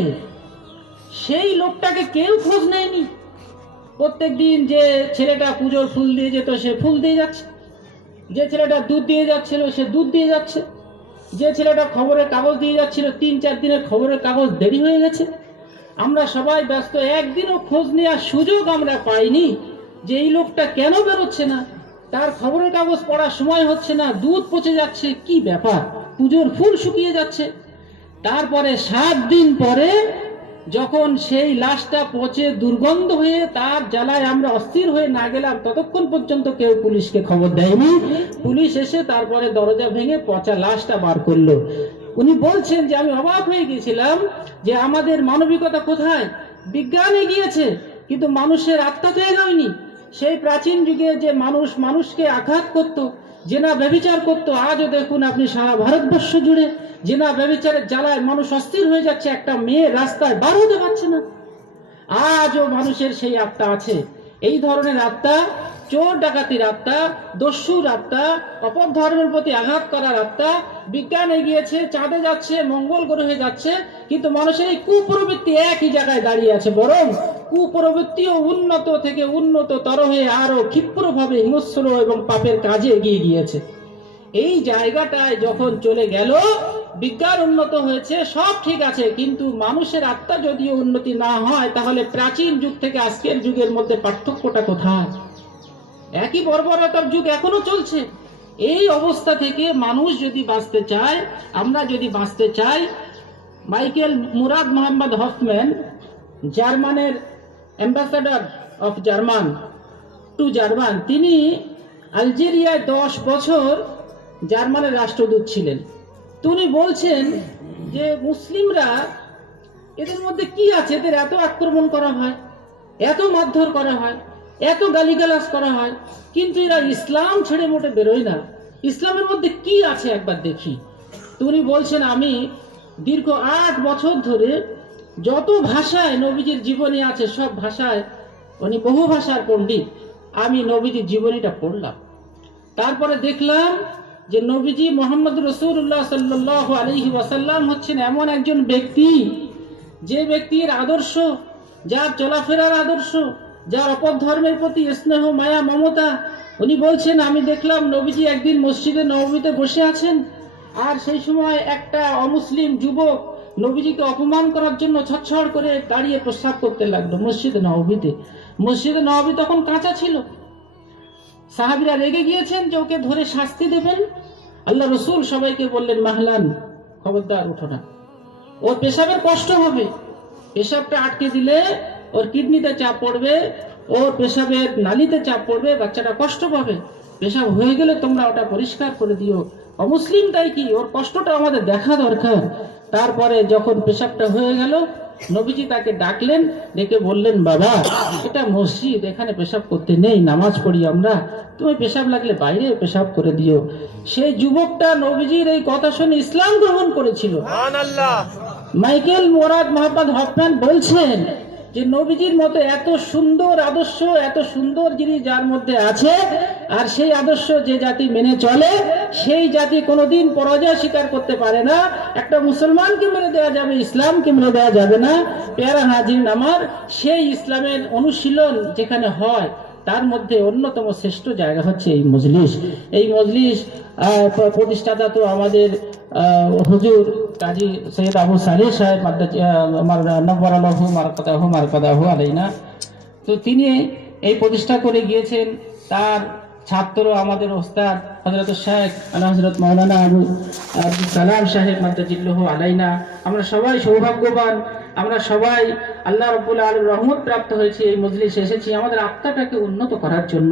সেই লোকটাকে কেউ খোঁজ নেয়নি। প্রত্যেকদিন যে ছেলেটা পুজোর ফুল দিয়ে যেত সে ফুল দিয়ে যাচ্ছে, যে ছেলেটা দুধ দিয়ে যাচ্ছিল সে দুধ দিয়ে যাচ্ছে, যে ছেলেটা খবরের কাগজ দিয়ে যাচ্ছিল 3-4 দিনের খবরের কাগজ দেরি হয়ে গেছে। আমরা সবাই ব্যস্ত, একদিনও খোঁজ নেওয়ার সুযোগ আমরা পাইনি যে এই লোকটা কেন বেরোচ্ছে না, তার খবরের কাগজ পড়ার সময় হচ্ছে না, দুধ পচে যাচ্ছে, কি ব্যাপার, পুজোর ফুল শুকিয়ে যাচ্ছে। তারপরে 7 দিন পরে যখন সেই লাশটা পচে দুর্গন্ধ হয়ে তার জ্বালায় আমরা অস্থির হয়ে না গেলাম, ততক্ষণ পর্যন্ত কেউ পুলিশকে খবর দেয়নি। পুলিশ এসে তারপরে দরজা ভেঙে পচা লাশটা বার করলো। উনি বলছেন যে আমি অবাক হয়ে গেছিলাম যে আমাদের মানবিকতা কোথায়, বিজ্ঞান এগিয়েছে কিন্তু মানুষের আত্মা তো এগোয়নি। সেই প্রাচীন যুগে যে মানুষকে আঘাত করত, জেনা ব্যভিচার করতো, আজও দেখুন আপনি সারা ভারতবর্ষ জুড়ে জেনা ব্যভিচারের জ্বালায় মানুষ অস্থির হয়ে যাচ্ছে, একটা মেয়ে রাস্তায় বার হতে পারছে না। আজও মানুষের সেই আত্মা আছে। এই ধরনের আত্মা, চোর ডাকাতির আত্মা, দস্যুর আত্মা, অপর ধর্মের প্রতি আঘাত করার আত্মা। বিজ্ঞান এগিয়েছে, চাঁদে যাচ্ছে, মঙ্গল গ্রহে যাচ্ছে, কিন্তু মানুষের এই কুপ্রবৃত্তি একই জায়গায় দাঁড়িয়ে আছে। বরং কুপ্রবৃত্তিও উন্নত থেকে উন্নততর হয়ে আরো ক্ষিপ্রভাবে হিংস্র এবং পাপের কাজে এগিয়ে গিয়েছে। এই জায়গাটায় যখন চলে গেল, বিজ্ঞান উন্নত হয়েছে, সব ঠিক আছে, কিন্তু মানুষের আত্মা যদিও উন্নতি না হয়, তাহলে প্রাচীন যুগ থেকে আজকের যুগের মধ্যে পার্থক্যটা কোথায়? একই বর্বরতার যুগ এখনো চলছে। এই অবস্থা থেকে মানুষ যদি বাঁচতে চায়, আমরা যদি বাঁচতে চাই, মাইকেল মুরাদ মোহাম্মদ হফম্যান, জার্মানের ambassador of German to German, তিনি আলজেরিয়ায় 10 বছর জার্মানের রাষ্ট্রদূত ছিলেন। তিনি বলছেন যে মুসলিমরা, এদের মধ্যে কি আছে, এদের এত আক্রমণ করা হয়, এত মারধর করা হয়, এত গালিগালাজ করা হয়, কিন্তু এরা ইসলাম ছেড়ে মোটে বেরোয় না। ইসলামের মধ্যে কি আছে একবার দেখি। তিনি বলছেন আমি দীর্ঘ 8 বছর ধরে যত ভাষায় নবীজির জীবনী আছে সব ভাষায়, উনি বহু ভাষার পণ্ডিত, আমি নবীজির জীবনীটা পড়লাম। তারপরে দেখলাম যে নবীজি মোহাম্মদ রাসূলুল্লাহ সাল্লাল্লাহু আলাইহি ওয়াসাল্লাম হচ্ছেন এমন একজন ব্যক্তি, যে ব্যক্তির আদর্শ, যার চলাফেরার আদর্শ, যার অপর ধর্মের প্রতি স্নেহ, মায়া, মমতা। উনি বলছেন আমি দেখলাম নবীজি একদিন মসজিদে নববীতে বসে আছেন, আর সেই সময় একটা অমুসলিম যুবক নবীজিকে অপমান করার জন্য ছটছট করে দাঁড়িয়ে প্রস্রাব করতে লাগলো মসজিদে নববীতে। মসজিদে নববী তখন কাঁচা ছিল। সাহাবীরা রেগে গিয়েছেন যে ওকে ধরে শাস্তি দেবেন। আল্লাহ রসুল সবাইকে বললেন মাহলান, খবরদার উঠো না, ওর পেশাবের কষ্ট হবে, পেশাবটা আটকে দিলে ওর কিডনিতে চাপ পড়বে, ওর পেশাবের নালীতে চাপ পড়বে, বাচ্চাটা কষ্ট পাবে। পেশাব হয়ে গেলে তোমরা ওটা পরিষ্কার করে দিও। অমুসলিম তাই কি, ওর কষ্টটা আমাদের দেখা দরকার। তারপরে যখন পেশাবটা হয়ে গেল, নবীজি তাকে ডাকলেন, ডেকে বললেন বাবা, এটা মসজিদ, এখানে পেশাব করতে নেই, নামাজ পড়ি আমরা, তুমি পেশাব লাগলে বাইরে পেশাব করে দিও। সেই যুবকটা নবীজির এই কথা শুনে ইসলাম গ্রহণ করেছিল। মাইকেল মুরাদ মোহাম্মদ হফম্যান বলছেন যে নবীজির মতো এত সুন্দর আদর্শ, এত সুন্দর জিনিস যার মধ্যে আছে, আর সেই আদর্শ যে জাতি মেনে চলে, সেই জাতি কোনোদিন পরাজয় স্বীকার করতে পারে না। একটা মুসলমানকে মেরে দেওয়া যাবে, ইসলামকে মেরে দেওয়া যাবে না। পেয়ারা হাজির আমার, সেই ইসলামের অনুশীলন যেখানে হয়, তার মধ্যে অন্যতম শ্রেষ্ঠ জায়গা হচ্ছে এই মজলিস। এই মজলিস প্রতিষ্ঠাতা তো আমাদের হুজুর কাজী সৈয়দ আবু সালেহ সাহেব নব্বরালাহু মারকাদাহু আলাইনা। তো তিনি এই প্রতিষ্ঠা করে গিয়েছেন তার ছাত্র আমাদের ওস্তাদ হযরত শেখ হযরত মাওলানা আবুল সালাম সাহেব মাদ্দাজিল্লাহু আলাইনা। আমরা সবাই সৌভাগ্যবান, আমরা সবাই আল্লাহ রাব্বুল আলামিনের রহমত প্রাপ্ত হয়েছি, এই মজলিসে এসেছি আমাদের আত্মাটাকে উন্নত করার জন্য।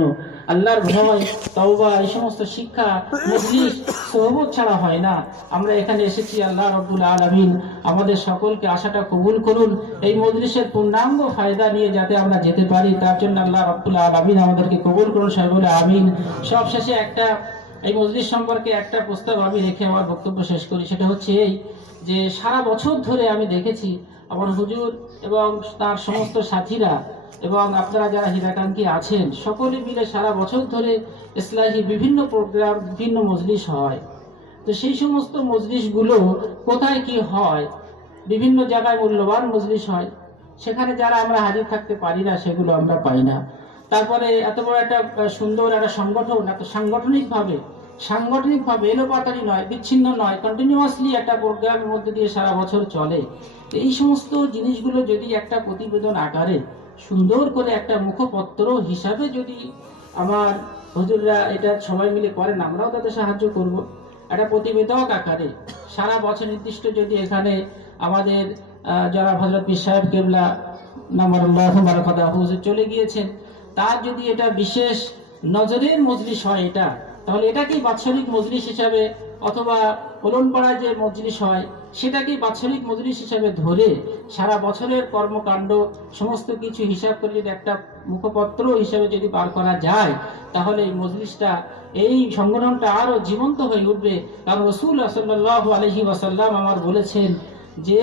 আল্লাহর ভয়, তওবা, এই সমস্ত শিক্ষা মজলিস সোহবত ছাড়া হয় না। আমরা এখানে এসেছি, আল্লাহ রাব্বুল আলামিন আমাদের সকলকে আশাটা কবুল করুন, এই মজলিসের পূর্ণাঙ্গ ফায়দা নিয়ে যাতে আমরা যেতে পারি তার জন্য আল্লাহ রাব্বুল আলামিন আমাদেরকে কবুল করুন, সবাই বলে আমিন। সব শেষে এই মজলিস সম্পর্কে একটা প্রস্তাব আমি রেখে আমার বক্তব্য শেষ করি। সেটা হচ্ছে এই যে সারা বছর ধরে আমি দেখেছি আমার হুজুর এবং তার সমস্ত সাথীরা এবং আপনারা যারা হিতাকাঙ্ক্ষী আছেন সকলে মিলে সারা বছর ধরে ইসলাহি বিভিন্ন প্রোগ্রাম, বিভিন্ন মজলিস হয়। তো সেই সমস্ত মজলিসগুলো কোথায় কি হয়, বিভিন্ন জায়গায় মূল্যবান মজলিস হয়, সেখানে যারা আমরা হাজির থাকতে পারি না সেগুলো আমরা পাই না। তারপরে এত বড় একটা সুন্দর একটা সংগঠন, এত সাংগঠনিকভাবে এলোপাতারি নয়, বিচ্ছিন্ন নয়, কন্টিনিউয়াসলি একটা প্রোগ্রামের মধ্যে দিয়ে সারা বছর চলে। তো এই সমস্ত জিনিসগুলো যদি একটা প্রতিবেদন আকারে সুন্দর করে একটা মুখপত্র হিসাবে যদি আমার হুজুররা এটা সবাই মিলে করেন, আমরাও তাদের সাহায্য করব। একটা প্রতিবেদক আকারে সারা বছর নির্দিষ্ট যদি এখানে আমাদের যারা হযরত পীর সাহেব কেবলা নামারুল্লাহ বারাকাতুহু হুজুর চলে গিয়েছেন, তার যদি এটা বিশেষ নজরের মজলিস হয় এটা, তাহলে এটাকেই বাৎসরিক মজলিস হিসাবে অথবা ওলনপাড়ায় যে মজলিস হয় সেটাকেই বাৎসরিক মজলিস হিসাবে ধরে সারা বছরের কর্মকাণ্ড সমস্ত কিছু হিসাব করে যদি একটা মুখপত্র হিসাবে যদি বার করা যায়, তাহলে এই মজলিসটা, এই সংগঠনটা আরো জীবন্ত হয়ে উঠবে। কারণ রাসূলুল্লাহ সাল্লাল্লাহু আলাইহি ওয়াসাল্লাম আমার বলেছেন যে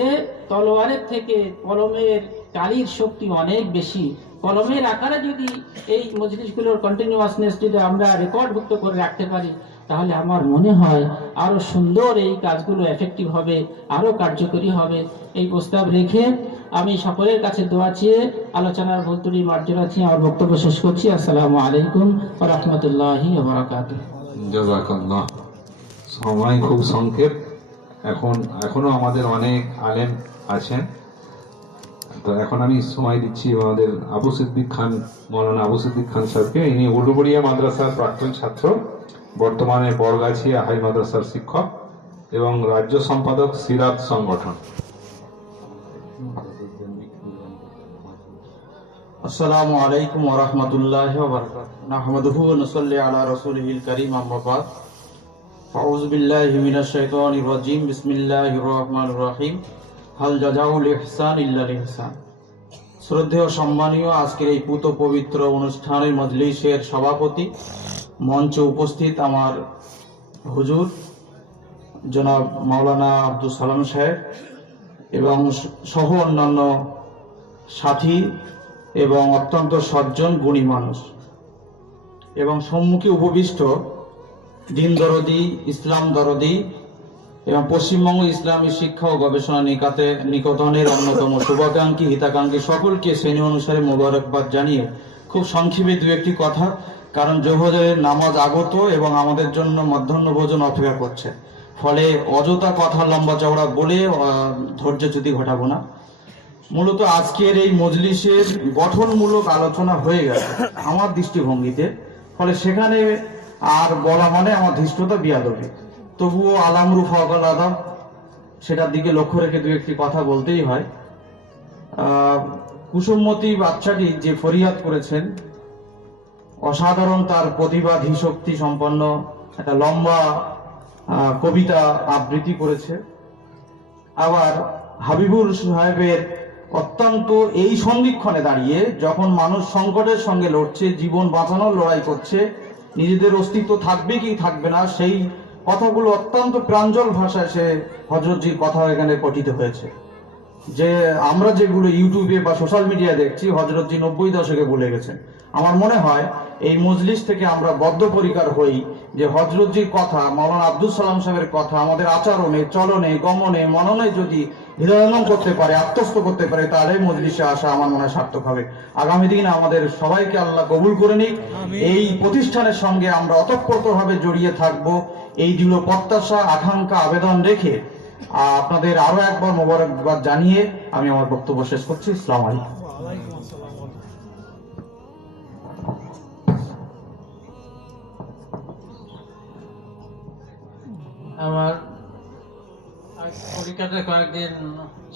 তলোয়ারের থেকে কলমের কালির শক্তি অনেক বেশি। কলমের আকারে যদি এই মজলিসগুলোর কন্টিনিউয়াসনেস যদি আমরা রেকর্ডভুক্ত করে রাখতে পারি, তাহলে আমার মনে হয় আরো সুন্দর এই কাজগুলো এফেক্টিভ হবে, আরো কার্যকরী হবে। এই প্রস্তাব রেখে আমি সকলের কাছে দোয়া চেয়ে আলোচনার ভুলত্রুটি মার্জনা চেয়ে আমার বক্তব্য শেষ করছি। আসসালামু আলাইকুম ওয়া রাহমাতুল্লাহি ওয়া বারাকাতুহু। জাযাকাল্লাহ। সময় খুব সংক্ষেপ, এখনো আমাদের অনেক আলেম আছেন। তো এখন আমি সময় দিচ্ছি আমাদের আবু সিদ্দিক খান, মৌলানা আবু সিদ্দিক খান সাহেবকে। ইনি উলুবড়িয়া মাদ্রাসার প্রাক্তন ছাত্র, বর্তমানে বড়গাছিয়া হাই মাদ্রাসার শিক্ষক এবং রাজ্য সম্পাদক সিরাত সংগঠন। আসসালামু আলাইকুম ওয়া রাহমাতুল্লাহি ওয়া বারাকাতুহু। নাহমাদুহু ওয়া নুসাল্লি আলা রাসূলিহিল কারীম, আম্মা বাদ। আউযু বিল্লাহি মিনাশ শাইতানির রাজীম। বিসমিল্লাহির রহমানির রহিম। হাল জাযাউল ইহসান ইল্লাল ইহসান। শ্রদ্ধেয় সম্মানীয়, আজকের এই পুত পবিত্র অনুষ্ঠানের মজলিসের সভাপতি, মঞ্চে উপস্থিত আমার হুজুর জনাব মাওলানা আব্দুল সালাম সাহেব এবং সহ অন্যান্য সাথী এবং অত্যন্ত সজ্জন গুণী মানুষ, এবং সম্মুখে উপবিষ্ট দিন দরদি, ইসলাম দরদি এবং পশ্চিমবঙ্গ ইসলামী শিক্ষা ও গবেষণা নিকেতনের অন্যতম শুভাকাঙ্ক্ষী, হিতাকাঙ্ক্ষী সকলকে শ্রেণী অনুসারে মোবারকবাদ জানিয়ে খুব সংক্ষেপে দু একটি কথা, কারণ জোহরের নামাজ আগত এবং আমাদের জন্য মধ্যাহ্ন ভোজন অপেক্ষা করছে, ফলে অযথা কথা লম্বা চওড়া বলে ধৈর্যচ্যুতি ঘটাবো না। মূলত আজকের এই মজলিসের গঠনমূলক আলোচনা হয়ে গেছে আমার দৃষ্টিভঙ্গিতে, ফলে সেখানে আর বলা মানে আমার ধৃষ্টতা বিয়াদবি। তবুও আলামরু ফকল আদম, সেটার দিকে লক্ষ্য রেখে দু একটি কথা বলতেই হয়। কুসুমমতি বাচ্চাটি যে ফরিয়াদ করেছেন, অসাধারণ তার প্রতিভা, ধীশক্তি সম্পন্ন একটা লম্বা কবিতা আবৃত্তি করেছে। আবার হাবিবুর সাহেবের অত্যন্ত এই সন্ধিক্ষণে দাঁড়িয়ে, যখন মানুষ সংকটের সঙ্গে লড়ছে, জীবন বাঁচানোর লড়াই করছে, নিজেদের অস্তিত্ব থাকবে কি থাকবে না, সেই কথাগুলো অত্যন্ত প্রাঞ্জল ভাষায় সে হযরতজির কথা এখানে পঠিত হয়েছে। যে আমরা যেগুলো ইউটিউবে বা সোশ্যাল মিডিয়ায় দেখছি, হযরতজি 90 দশকে বলে গেছেন। আমার মনে হয় এই মজলিস থেকে আমরা বদ্ধপরিকর হই যে হযরতজির কথা, মাওলানা আব্দুল সালাম সাহেবের কথা আমাদের আচরণে, চলনে, গমনে, মননে যদি হৃদয়ঙ্গম করতে পারে, আত্মস্থ করতে পারে, তাহলে মজলিসে আসা আমার মনে হয় সার্থক হবে। আগামী দিন আমাদের সবাইকে আল্লাহ কবুল করে নিক। এই প্রতিষ্ঠানের সঙ্গে আমরা ওতপ্রোতভাবে জড়িয়ে থাকব, এই দৃঢ় প্রত্যাশা, আকাঙ্ক্ষা, আবেদন রেখে আপনাদের আরো একবার মোবারকবাদ জানিয়ে আমি আমার বক্তব্য শেষ করছি। আসসালামু আলাইকুম। আমার পরীক্ষাতে কয়েকদিন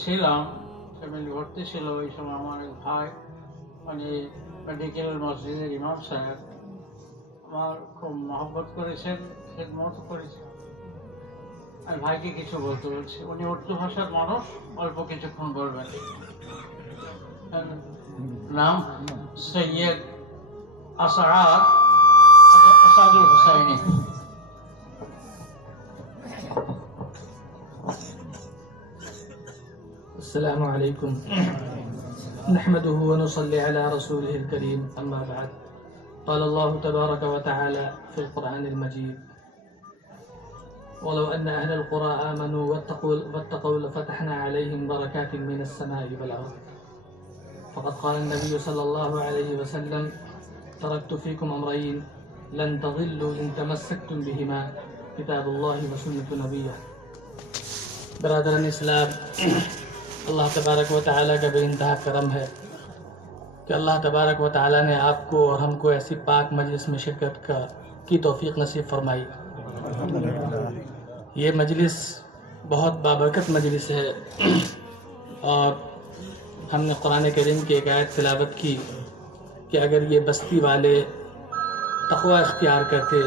ছিলাম, ফ্যামিলি ভর্তি ছিল। ওই সময় আমার এক ভাই, মানে মেডিকেল মসজিদের ইমাম সাহেব, আমার খুব মহব্বত করেছেন, খেদমত করেছেন। আমি ভাইকে কিছু বলতে বলছি। উনি উর্দু ভাষার মানুষ, অল্প কিছুক্ষণ বলবেন। নাম সৈয়দ আসাদুল হুসাইনি। السلام عليكم نحمده ونصلي على رسوله الكريم أما بعد قال الله تبارك وتعالى في القرآن المجيد ولو أن أهل القرى آمنوا واتقوا لفتحنا عليهم بركات من السماء والأرض فقد قال النبي صلى الله عليه وسلم تركت فيكم أمرين لن تضلوا إن تمسكتم بهما كتاب الله وسنة نبيه برادران इस्लाम, अल्लाह तबारक व तआला का बेइंतहा करम है कि अल्लाह तबारक व तआला ने आपको और हमको ऐसी पाक मजलिस में शिरकत की तौफीक नसीब फरमाई। ये मजलिस बहुत बाबरकत मजलिस है और हमने कुरान करीम की एक आयत तिलावत की कि अगर ये बस्ती वाले तक़वा इख्तियार करते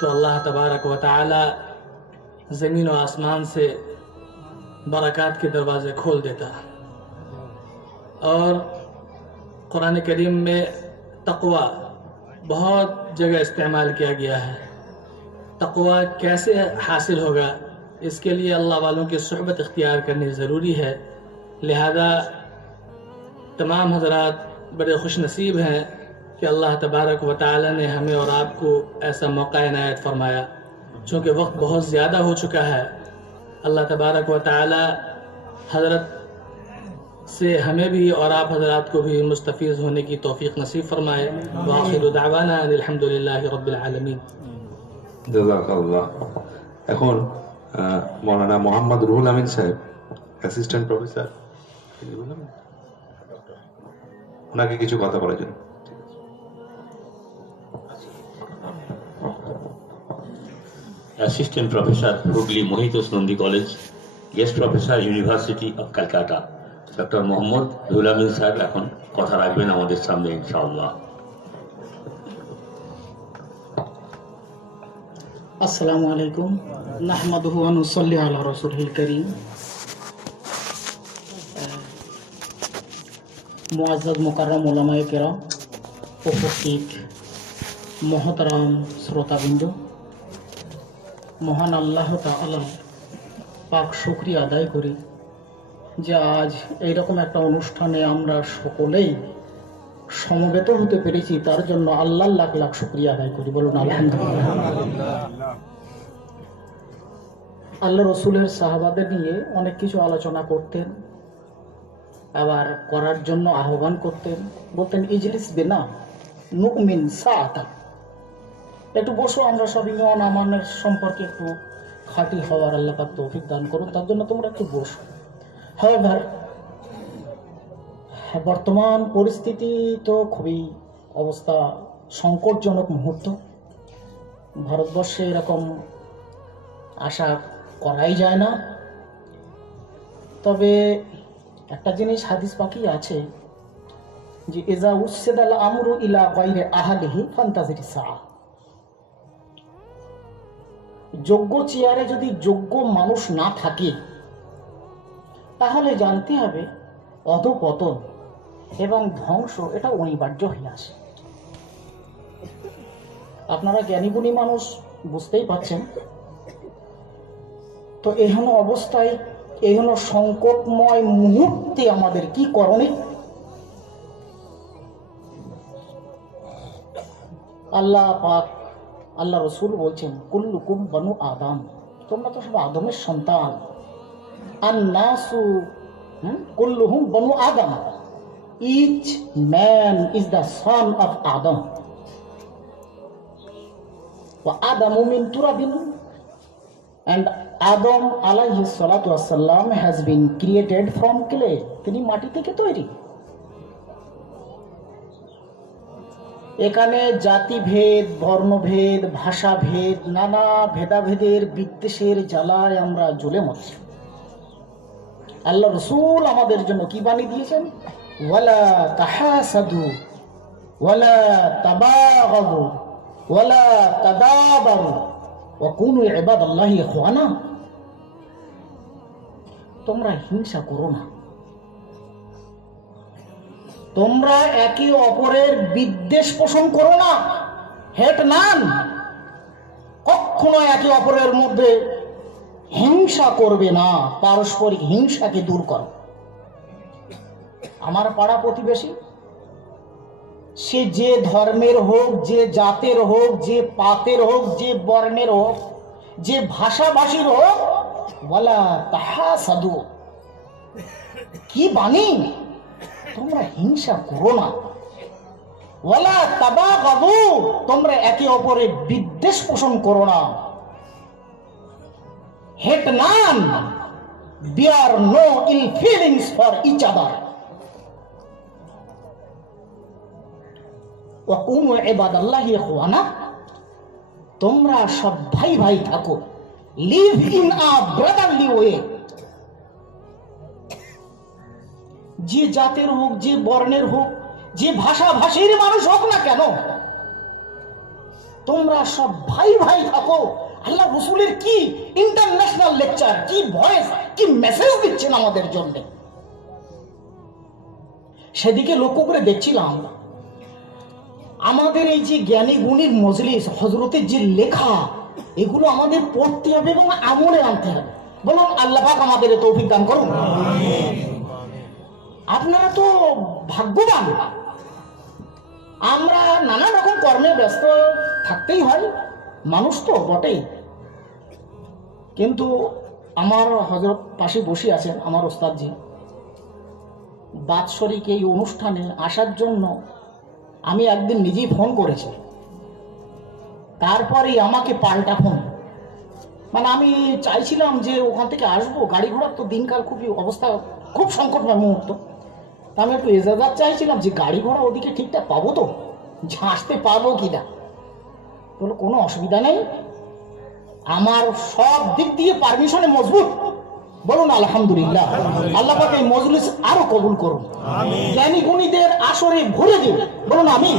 तो अल्लाह तबारक व तआला ज़मीन और आसमान से बरक़ात के दरवाज़े खोल देता। और कुरान करीम में तक़वा बहुत जगह इस्तेमाल किया गया है। तक़वा कैसे हासिल होगा, इसके लिए अल्लाह वालों की सुहबत इख्तियार करनी ज़रूरी है। लिहाजा तमाम हज़रात बड़े खुश नसीब हैं कि अल्लाह तबारक व तआला ने हमें और आपको ऐसा मौका इनायत फरमाया। चूँकि वक्त बहुत ज़्यादा हो चुका है, अल्लाह तबारक व तआला हज़रत से हमें भी और आप हज़रात को भी मुस्तफ़ीज़ होने की तौफ़ीक़ नसीब फरमाए। व आखिरु दावाना अल्हम्दुलिल्लाहि रब्बिल आलमीन। জাযাকাল্লাহ। এখন মৌলানা মোহাম্মদ রুহুল আমিন সাহেব, অ্যাসিস্ট্যান্ট প্রফেসর, ওনাকে কিছু কথা বলার জন্য। Assistant professor Hooghly Mohitosh Nandi college, guest professor university of Calcutta, doctor Mohammad Ruhul Amin সাহেব এখন কথা রাখবেন আমাদের সামনে ইনশাআল্লাহ। अस्सलामु अलैकुम नहमदुहु व नुसल्ली अला रसूलिल करीम। मुअज़्ज़ज़ मुकर्रम उलमाए किराम, उपस्थित मोहतरम श्रोताबिंदु, মহান আল্লাহ তাআলা পাক শুকরিয়া আদায় করি যে আজ এইরকম একটা অনুষ্ঠানে আমরা সকলেই সমবেত হতে পেরেছি। তার জন্য আল্লাহর লাখ লাখ শুকরিয়া আদায় করি। বলুন আলহামদুলিল্লাহ। আল্লাহ রসুলের সাহাবাদের নিয়ে অনেক কিছু আলোচনা করতেন, আবার করার জন্য আহ্বান করতেন। বলতেন ইজলিস বিনা নুমিন সাআতা, একটু বসো, আমরা সব ইমান আমানের সম্পর্কে একটু খাঁটি হওয়ার আল্লাহ পাক তৌফিক দান করুন, তার জন্য তোমরা একটু বসো। হাওয়ার বর্তমান পরিস্থিতি তো খুবই অবস্থা সংকটজনক মুহূর্ত। ভারতবর্ষে এরকম আশা করাই যায় না। তবে একটা জিনিস হাদিস পাকি আছে যে ইজা উসিদাল আমরু ইলা গায়রি আহলিহি ফান্তাজিরি সাআ, যোগ্য চেয়ারে যদি যোগ্য মানুষ না থাকে তাহলে জানতে হবে অধঃপতন এবং ধ্বংস এটা অনিবার্য হয়ে আসে। আপনারা জ্ঞানীগুণী মানুষ, বুঝতেই পারছেন। তো এহেন অবস্থায়, এহেন সংকটময় মুহূর্তে আমাদের কি করণীয়? আল্লাহ পাক, আল্লাহ রসুল বলছেন কুল্লুকুম বানু আদম, তোমরা তো সব আদমের সন্তান। আন্নাসু কুল্লুহুম বানু আদম, each man is the son of Adam ওয়া আদামু মিন তুরাবিন, and Adam alayhi salatu wassalam has been created from clay, তিনি মাটি থেকে তৈরি। এখানে জাতিভেদ, বর্ণভেদ, ভাষাভেদ, নানা ভেদাভেদের বিদ্বেষের জ্বালায় আমরা জ্বলে মরছি। আল্লাহ রসুল আমাদের জন্য কি বাণী দিয়েছেন? ওয়ালা তাহাসাদু ওয়ালা তাবাগাদু ওয়ালা তাদাবারু ওয়া কুনু ইবাদাল্লাহি ইখওয়ানা। তোমরা হিংসা করো না, তোমরা একে অপরের বিদ্বেষ পোষণ করো না, হেট নান, কখনো একে অপরের মধ্যে হিংসা করবে না, পারস্পরিক হিংসাকে দূর করো। আমার পাড়া প্রতিবেশী, সে যে ধর্মের হোক, যে জাতের হোক, যে পাতের হোক, যে বর্ণের হোক, যে ভাষাভাষীর হোক, ওয়ালা তাহাসাদু, কি বাণী? তোমরা হিংসা করো না। ওয়ালা তাবাগাদু, তোমরা একে অপরের বিদ্বেষ পোষণ করো না। হেট নান, bear no ill feelings for each other. ওয়া কুনু ইবাদাল্লাহি ইখওয়ানা, তোমরা সব ভাই ভাই থাকো, live in a brotherly way. যে জাতের হোক, যে বর্ণের হোক, যে ভাষাভাষীর মানুষ হোক না কেন, তোমরা সব ভাই ভাই থাকো। আল্লাহ রসুলের কি ইন্টারন্যাশনাল লেকচার, কি ভয়েস, কি মেসেজ দিচ্ছেন আমাদের জন্য। সেদিকে লক্ষ্য করে দেখছিলাম, আমাদের এই যে জ্ঞানী গুণীর মজলিস, হযরতের যে লেখা, এগুলো আমাদের পড়তে হবে এবং আমলে আনতে হবে। বলুন আল্লাহ পাক আমাদের তৌফিক দান করুন। আপনারা তো ভাগ্যবান, আমরা নানা রকম কর্মে ব্যস্ত থাকতেই হয়, মানুষ তো বটেই। কিন্তু আমার হযরত পাশে বসে আছেন আমার ওস্তাদজি, বাৎসরিক এই অনুষ্ঠানে আসার জন্য আমি একদিন নিজেই ফোন করেছি, তারপরে আমাকে পাল্টা ফোন। মানে আমি চাইছিলাম যে ওখান থেকে আসবো, গাড়ি ঘোড়ার তো দিনকাল খুবই অবস্থা খুব সংকটময় মুহূর্ত। আমি একটু এজাজাত চাইছিলাম যে গাড়ি ঘোড়া ওদিকে ঠিকঠাক পাবো তো, আসতে পারবো কিনা। বলো কোনো অসুবিধা নেই, আমার সব দিক দিয়ে পারমিশনে মজবুত। বলুন আলহামদুলিল্লাহ। আল্লাহ পাক এই মজলিস আরো কবুল করুন, জ্ঞানী গুণীদের আসরে ভরে দিন। বলুন আমিন।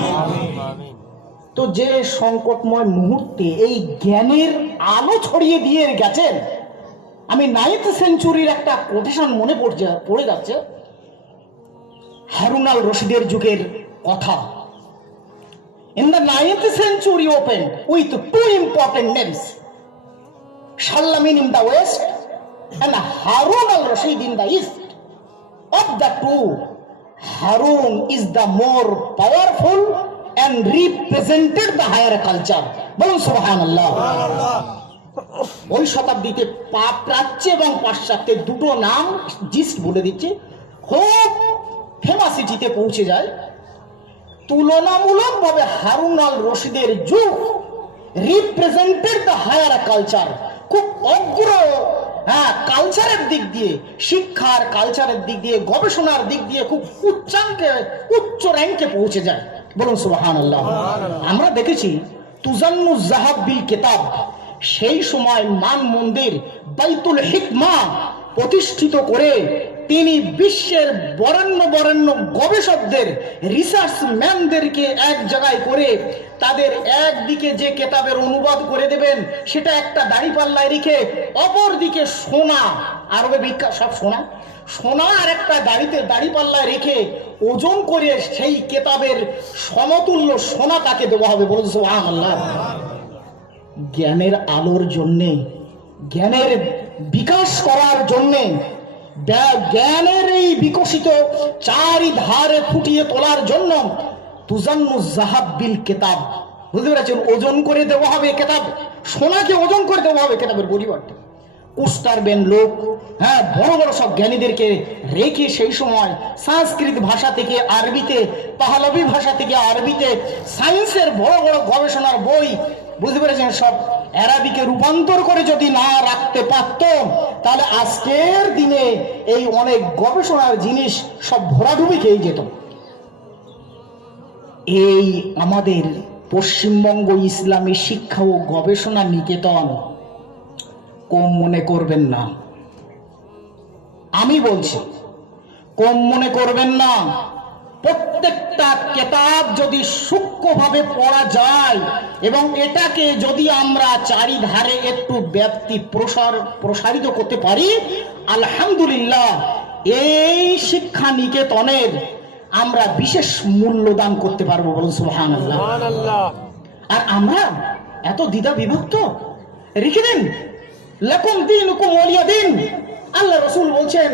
তো যে সংকটময় মুহূর্তে এই জ্ঞানের আলো ছড়িয়ে দিয়ে গেছেন, আমি 9th সেঞ্চুরির একটা কোটেশন মনে পড়ে যাচ্ছে, হারুন আল রশিদের যুগের কথা। In the 9th century opened with two important names, Shalamin in the west and Harun al-Rashid in the east. Of the two, Harun is the more powerful and represented the higher culture. বলুন সুবহানাল্লাহ। ওই শতাব্দীতে প্রাচ্য এবং পাশ্চাত্যের দুটো নাম gist বলে দিচ্ছে, খুব ফেমাসিটিতে পৌঁছে যায়। তুলনামূলকভাবে হারুন আল রশিদের যুগ রিপ্রেজেন্টেড দ্য হায়ার কালচার, খুব অগ্র কালচারের দিক দিয়ে, শিক্ষার কালচারের দিক দিয়ে, গবেষণার দিক দিয়ে খুব উচ্চ র্যাঙ্কে পৌঁছে যায়। বলুন সুবহানাল্লাহ। আমরা দেখেছি তুজান্নু জাহাব বিল কিতাব, সেই সময় মান মন্দির বাইতুল হিকমা প্রতিষ্ঠিত করে তিনি বিশ্বের বরেণ্য বরেণ্য গবেষকদের, রিসার্চ ম্যানদেরকে এক জায়গায় করে তাদের একদিকে যে কেতাবের অনুবাদ করে দেবেন সেটা একটা দাড়িপাল্লায় রেখে, অপর দিকে সোনা, আরবে বিখ্যাত সব সোনা, সোনা আর একটা দাড়িপাল্লায় রেখে ওজন করে সেই কেতাবের সমতুল্য সোনা তাকে দেওয়া হবে। বলুন সুবহানাল্লাহ। জ্ঞানের আলোর জন্যে, জ্ঞানের বিকাশ করার জন্যে, জ্ঞানের এই বিকশিত চারিধারে ফুটিয়ে তোলার জন্য তুজান্নু জাহাব বিল কিতাব, বুঝতে পেরেছেন, ওজন করে দেওয়া হবে কেতাব, সোনাকে ওজন করে দেওয়া হবে কেতাবের পরিবর্তে। কুস্টারবেন লোক, বড় বড় সব জ্ঞানীদেরকে রেখে সেই সময় সংস্কৃত ভাষা থেকে আরবিতে, পাহলবি ভাষা থেকে আরবিতে, সায়েন্সের বড় বড় গবেষণার বই, বুঝতে পেরেছেন, সব আরবিকে রূপান্তর করে যদি না রাখতে পারত, তাহলে আজকের দিনে এই অনেক গবেষণার জিনিস সব ভরাডুবি খেয়ে যেত। এই আমাদের পশ্চিমবঙ্গ ইসলামী শিক্ষা ও গবেষণা নিকেতন কম মনে করবেন না, আমি বলছি কম মনে করবেন না। প্রত্যেকটা কেতাব যদি সূক্ষ্মভাবে পড়া যায় এবং এটাকে যদি আমরা চারিধারে একটু ব্যাপ্তি প্রসারিত করতে পারি, আলহামদুলিল্লাহ এই শিক্ষা নিকেতনের আমরা বিশেষ মূল্যদান করতে পারবো। বলুন সুবহানাল্লাহ। আর আমরা এত দ্বিধা বিভক্ত রেখে দিন, লাকুম দীনুকুম ওয়ালিয়া দিন। আল্লাহ রাসূল বলছেন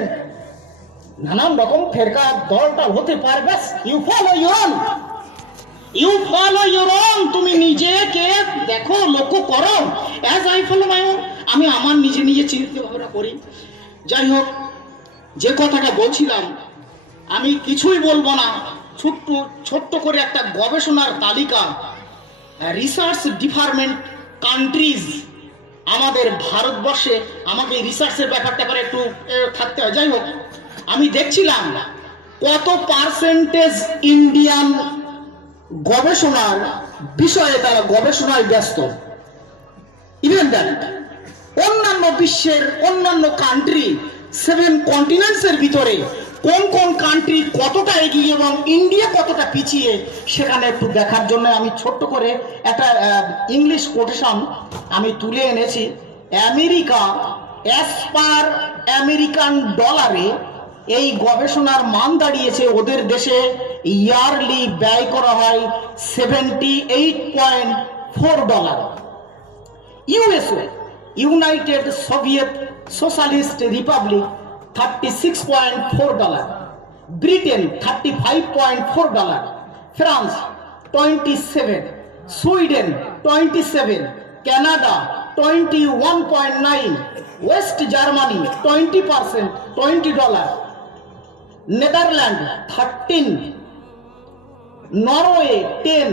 নানান রকম ফেরকা দলটাল হতে পারে, ব্যাস ইউ ফলো ইউর ওন, তুমি নিজেকে দেখো, লক্ষ্য করো। As I follow my own, আমি আমার নিজে চিন্তা ভাবনা করি। যাই হোক, যে কথাটা বলছিলাম, আমি কিছুই বলবো না, ছোট্ট করে একটা গবেষণার তালিকা, রিসার্চ ডিপার্টমেন্ট কান্ট্রিজ আমাদের ভারতবর্ষে। আমাকে রিসার্চের ব্যাপারটা করে একটু থাকতে হয়। যাই হোক, আমি দেখছিলাম কত পার্সেন্টেজ ইন্ডিয়ান গবেষণার বিষয়ে তারা গবেষণায় ব্যস্ত। ইভেন দ্যাট অন্যান্য বিশ্বের অন্যান্য কান্ট্রি, 7 কন্টিনেন্টসের ভিতরে কোন কোন কান্ট্রি কতটা এগিয়ে এবং ইন্ডিয়া কতটা পিছিয়ে, সেখানে একটু দেখার জন্য আমি ছোট্ট করে একটা ইংলিশ কোটেশন আমি তুলে এনেছি। আমেরিকা অ্যাজ পার আমেরিকান ডলারে এই গবেষণার মান দাঁড়িয়েছে, ওদের দেশে ইয়ারলি ব্যয় করা হয় $78.4। USA, United Soviet socialist Republic, $36.4, Britain $35.4, France 27, Sweden 27, Canada 21.9, West Germany 20%, $20, Netherland 13, Norway 10,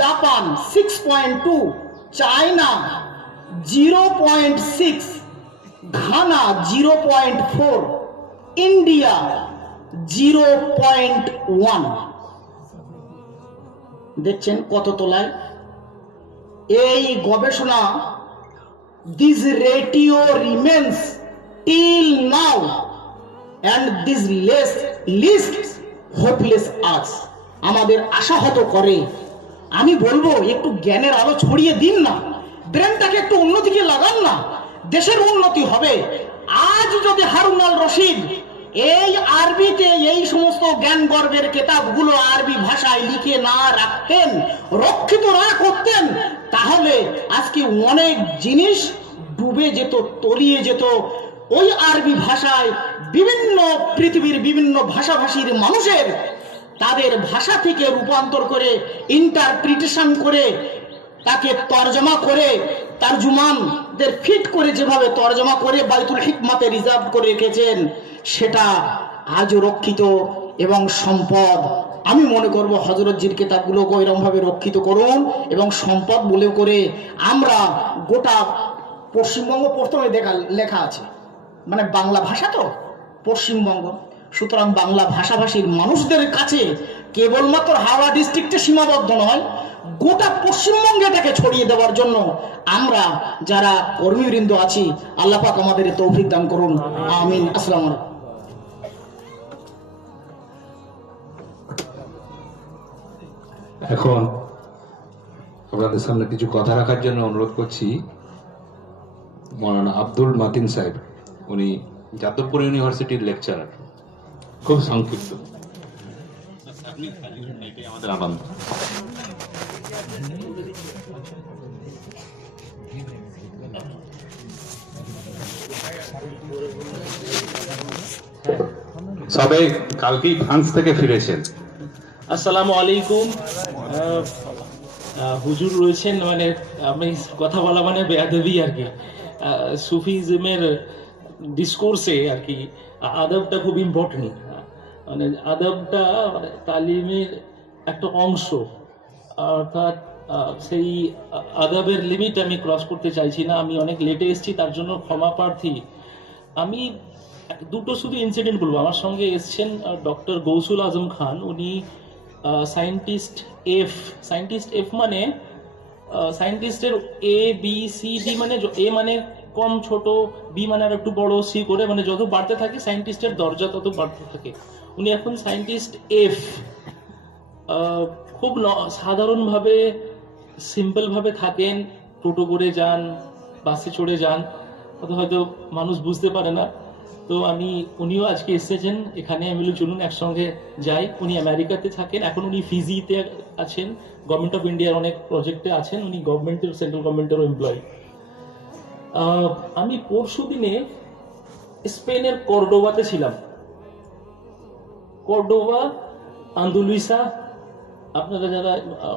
Japan 6.2, China 0.6, Ghana 0.4, India 0.1। দেখছেন কত তোলায় এই গবেষণা। This ratio remains till now and this list hopeless us, আমাদের আশাহত করে। আমি বলবো একটু জ্ঞানের আলো ছড়িয়ে দিন না, ব্রেনটাকে একটু অন্যদিকে লাগান না, দেশের উন্নতি হবে। আজ যদি হারুন আল রশিদ এই আরবিতে এই সমস্ত জ্ঞান গর্বের কেতাবগুলো আরবি ভাষায় লিখে না রাখতেন, রক্ষিত না করতেন, তাহলে আজকে অনেক জিনিস ডুবে যেত, তলিয়ে যেত। ওই আরবি ভাষায় বিভিন্ন পৃথিবীর বিভিন্ন ভাষাভাষীর মানুষের তাদের ভাষা থেকে রূপান্তর করে, ইন্টারপ্রিটেশন করে, তাকে তর্জমা করে, তারজুমানদের ফিট করে যেভাবে তর্জমা করে বাইতুল হিকমাতে রিজার্ভ করে রেখেছেন, সেটা আজও রক্ষিত এবং সম্পদ। আমি মনে করব হযরতজির কিতাবগুলোকে এরকমভাবে রক্ষিত করুন এবং সম্পদ বলে করে আমরা গোটা পশ্চিমবঙ্গ প্রথমে লেখা আছে, মানে বাংলা ভাষা তো পশ্চিমবঙ্গ, সুতরাং বাংলা ভাষাভাষীর মানুষদের কাছে কেবলমাত্র হাওড়া ডিস্ট্রিক্টে সীমাবদ্ধ নয়, গোটা পশ্চিমবঙ্গে এটাকে ছড়িয়ে দেওয়ার জন্য আমরা যারা কর্মীবৃন্দ আছি, আল্লাহ পাক আমাদের তৌফিক দান করুন, আমিন। আসসালামু আলাইকুম। এখন আপনাদের সামনে কিছু কথা রাখার জন্য অনুরোধ করছি মৌলানা আব্দুল মাতিন সাহেব। উনি যাদবপুর ইউনিভার্সিটির লেকচারার। খুব সংক্ষিপ্ত আমাদের আনন্দ। সবাই কালকেই ফ্রান্স থেকে ফিরেছেন। আসসালামু আলাইকুম। হুজুর রয়েছেন, মানে আমি কথা বলা মানে বেয়াদবি আর কি। সুফিজমের ডিসকোর্সে আর কি আদবটা খুব ইম্পর্টেন্ট, মানে আদবটা তালিমের একটা অংশ, অর্থাৎ সেই আদবের লিমিট আমি ক্রস করতে চাইছি না। আমি অনেক লেটে এসেছি, তার জন্য ক্ষমা প্রার্থী। আমি দুটো শুধু ইনসিডেন্ট বলবো। আমার সঙ্গে এসছেন ডক্টর গৌসুল আজম খান, উনি সায়েন্টিস্ট এফ। সায়েন্টিস্ট এফ মানে সায়েন্টিস্টের এ বি সি ডি, মানে এ মানে কম ছোট, বি মানে আর একটু বড়, সি করে মানে যত বাড়তে থাকে সায়েন্টিস্টের দরজা তত বাড়তে থাকে। উনি এখন সায়েন্টিস্ট এফ। খুব সাধারণভাবে সিম্পলভাবে থাকেন, টোটো করে যান, বাসে চড়ে যান, হয়তো মানুষ বুঝতে পারে না। তো উনিও আজকে এসেছেন এখানে, আমি বলি চলুন একসঙ্গে যাই। উনি আমেরিকাতে থাকেন, এখন উনি ফিজিতে আছেন, গভর্নমেন্ট অফ ইন্ডিয়ার অনেক প্রজেক্টে আছেন, উনি গভর্নমেন্টের, সেন্ট্রাল গভর্নমেন্টেরও এমপ্লয়ি। আমি পরশু দিনে স্পেনের কর্ডোবাতে ছিলাম। কর্ডোবা, আন্দুলুইসা, আপনারা যারা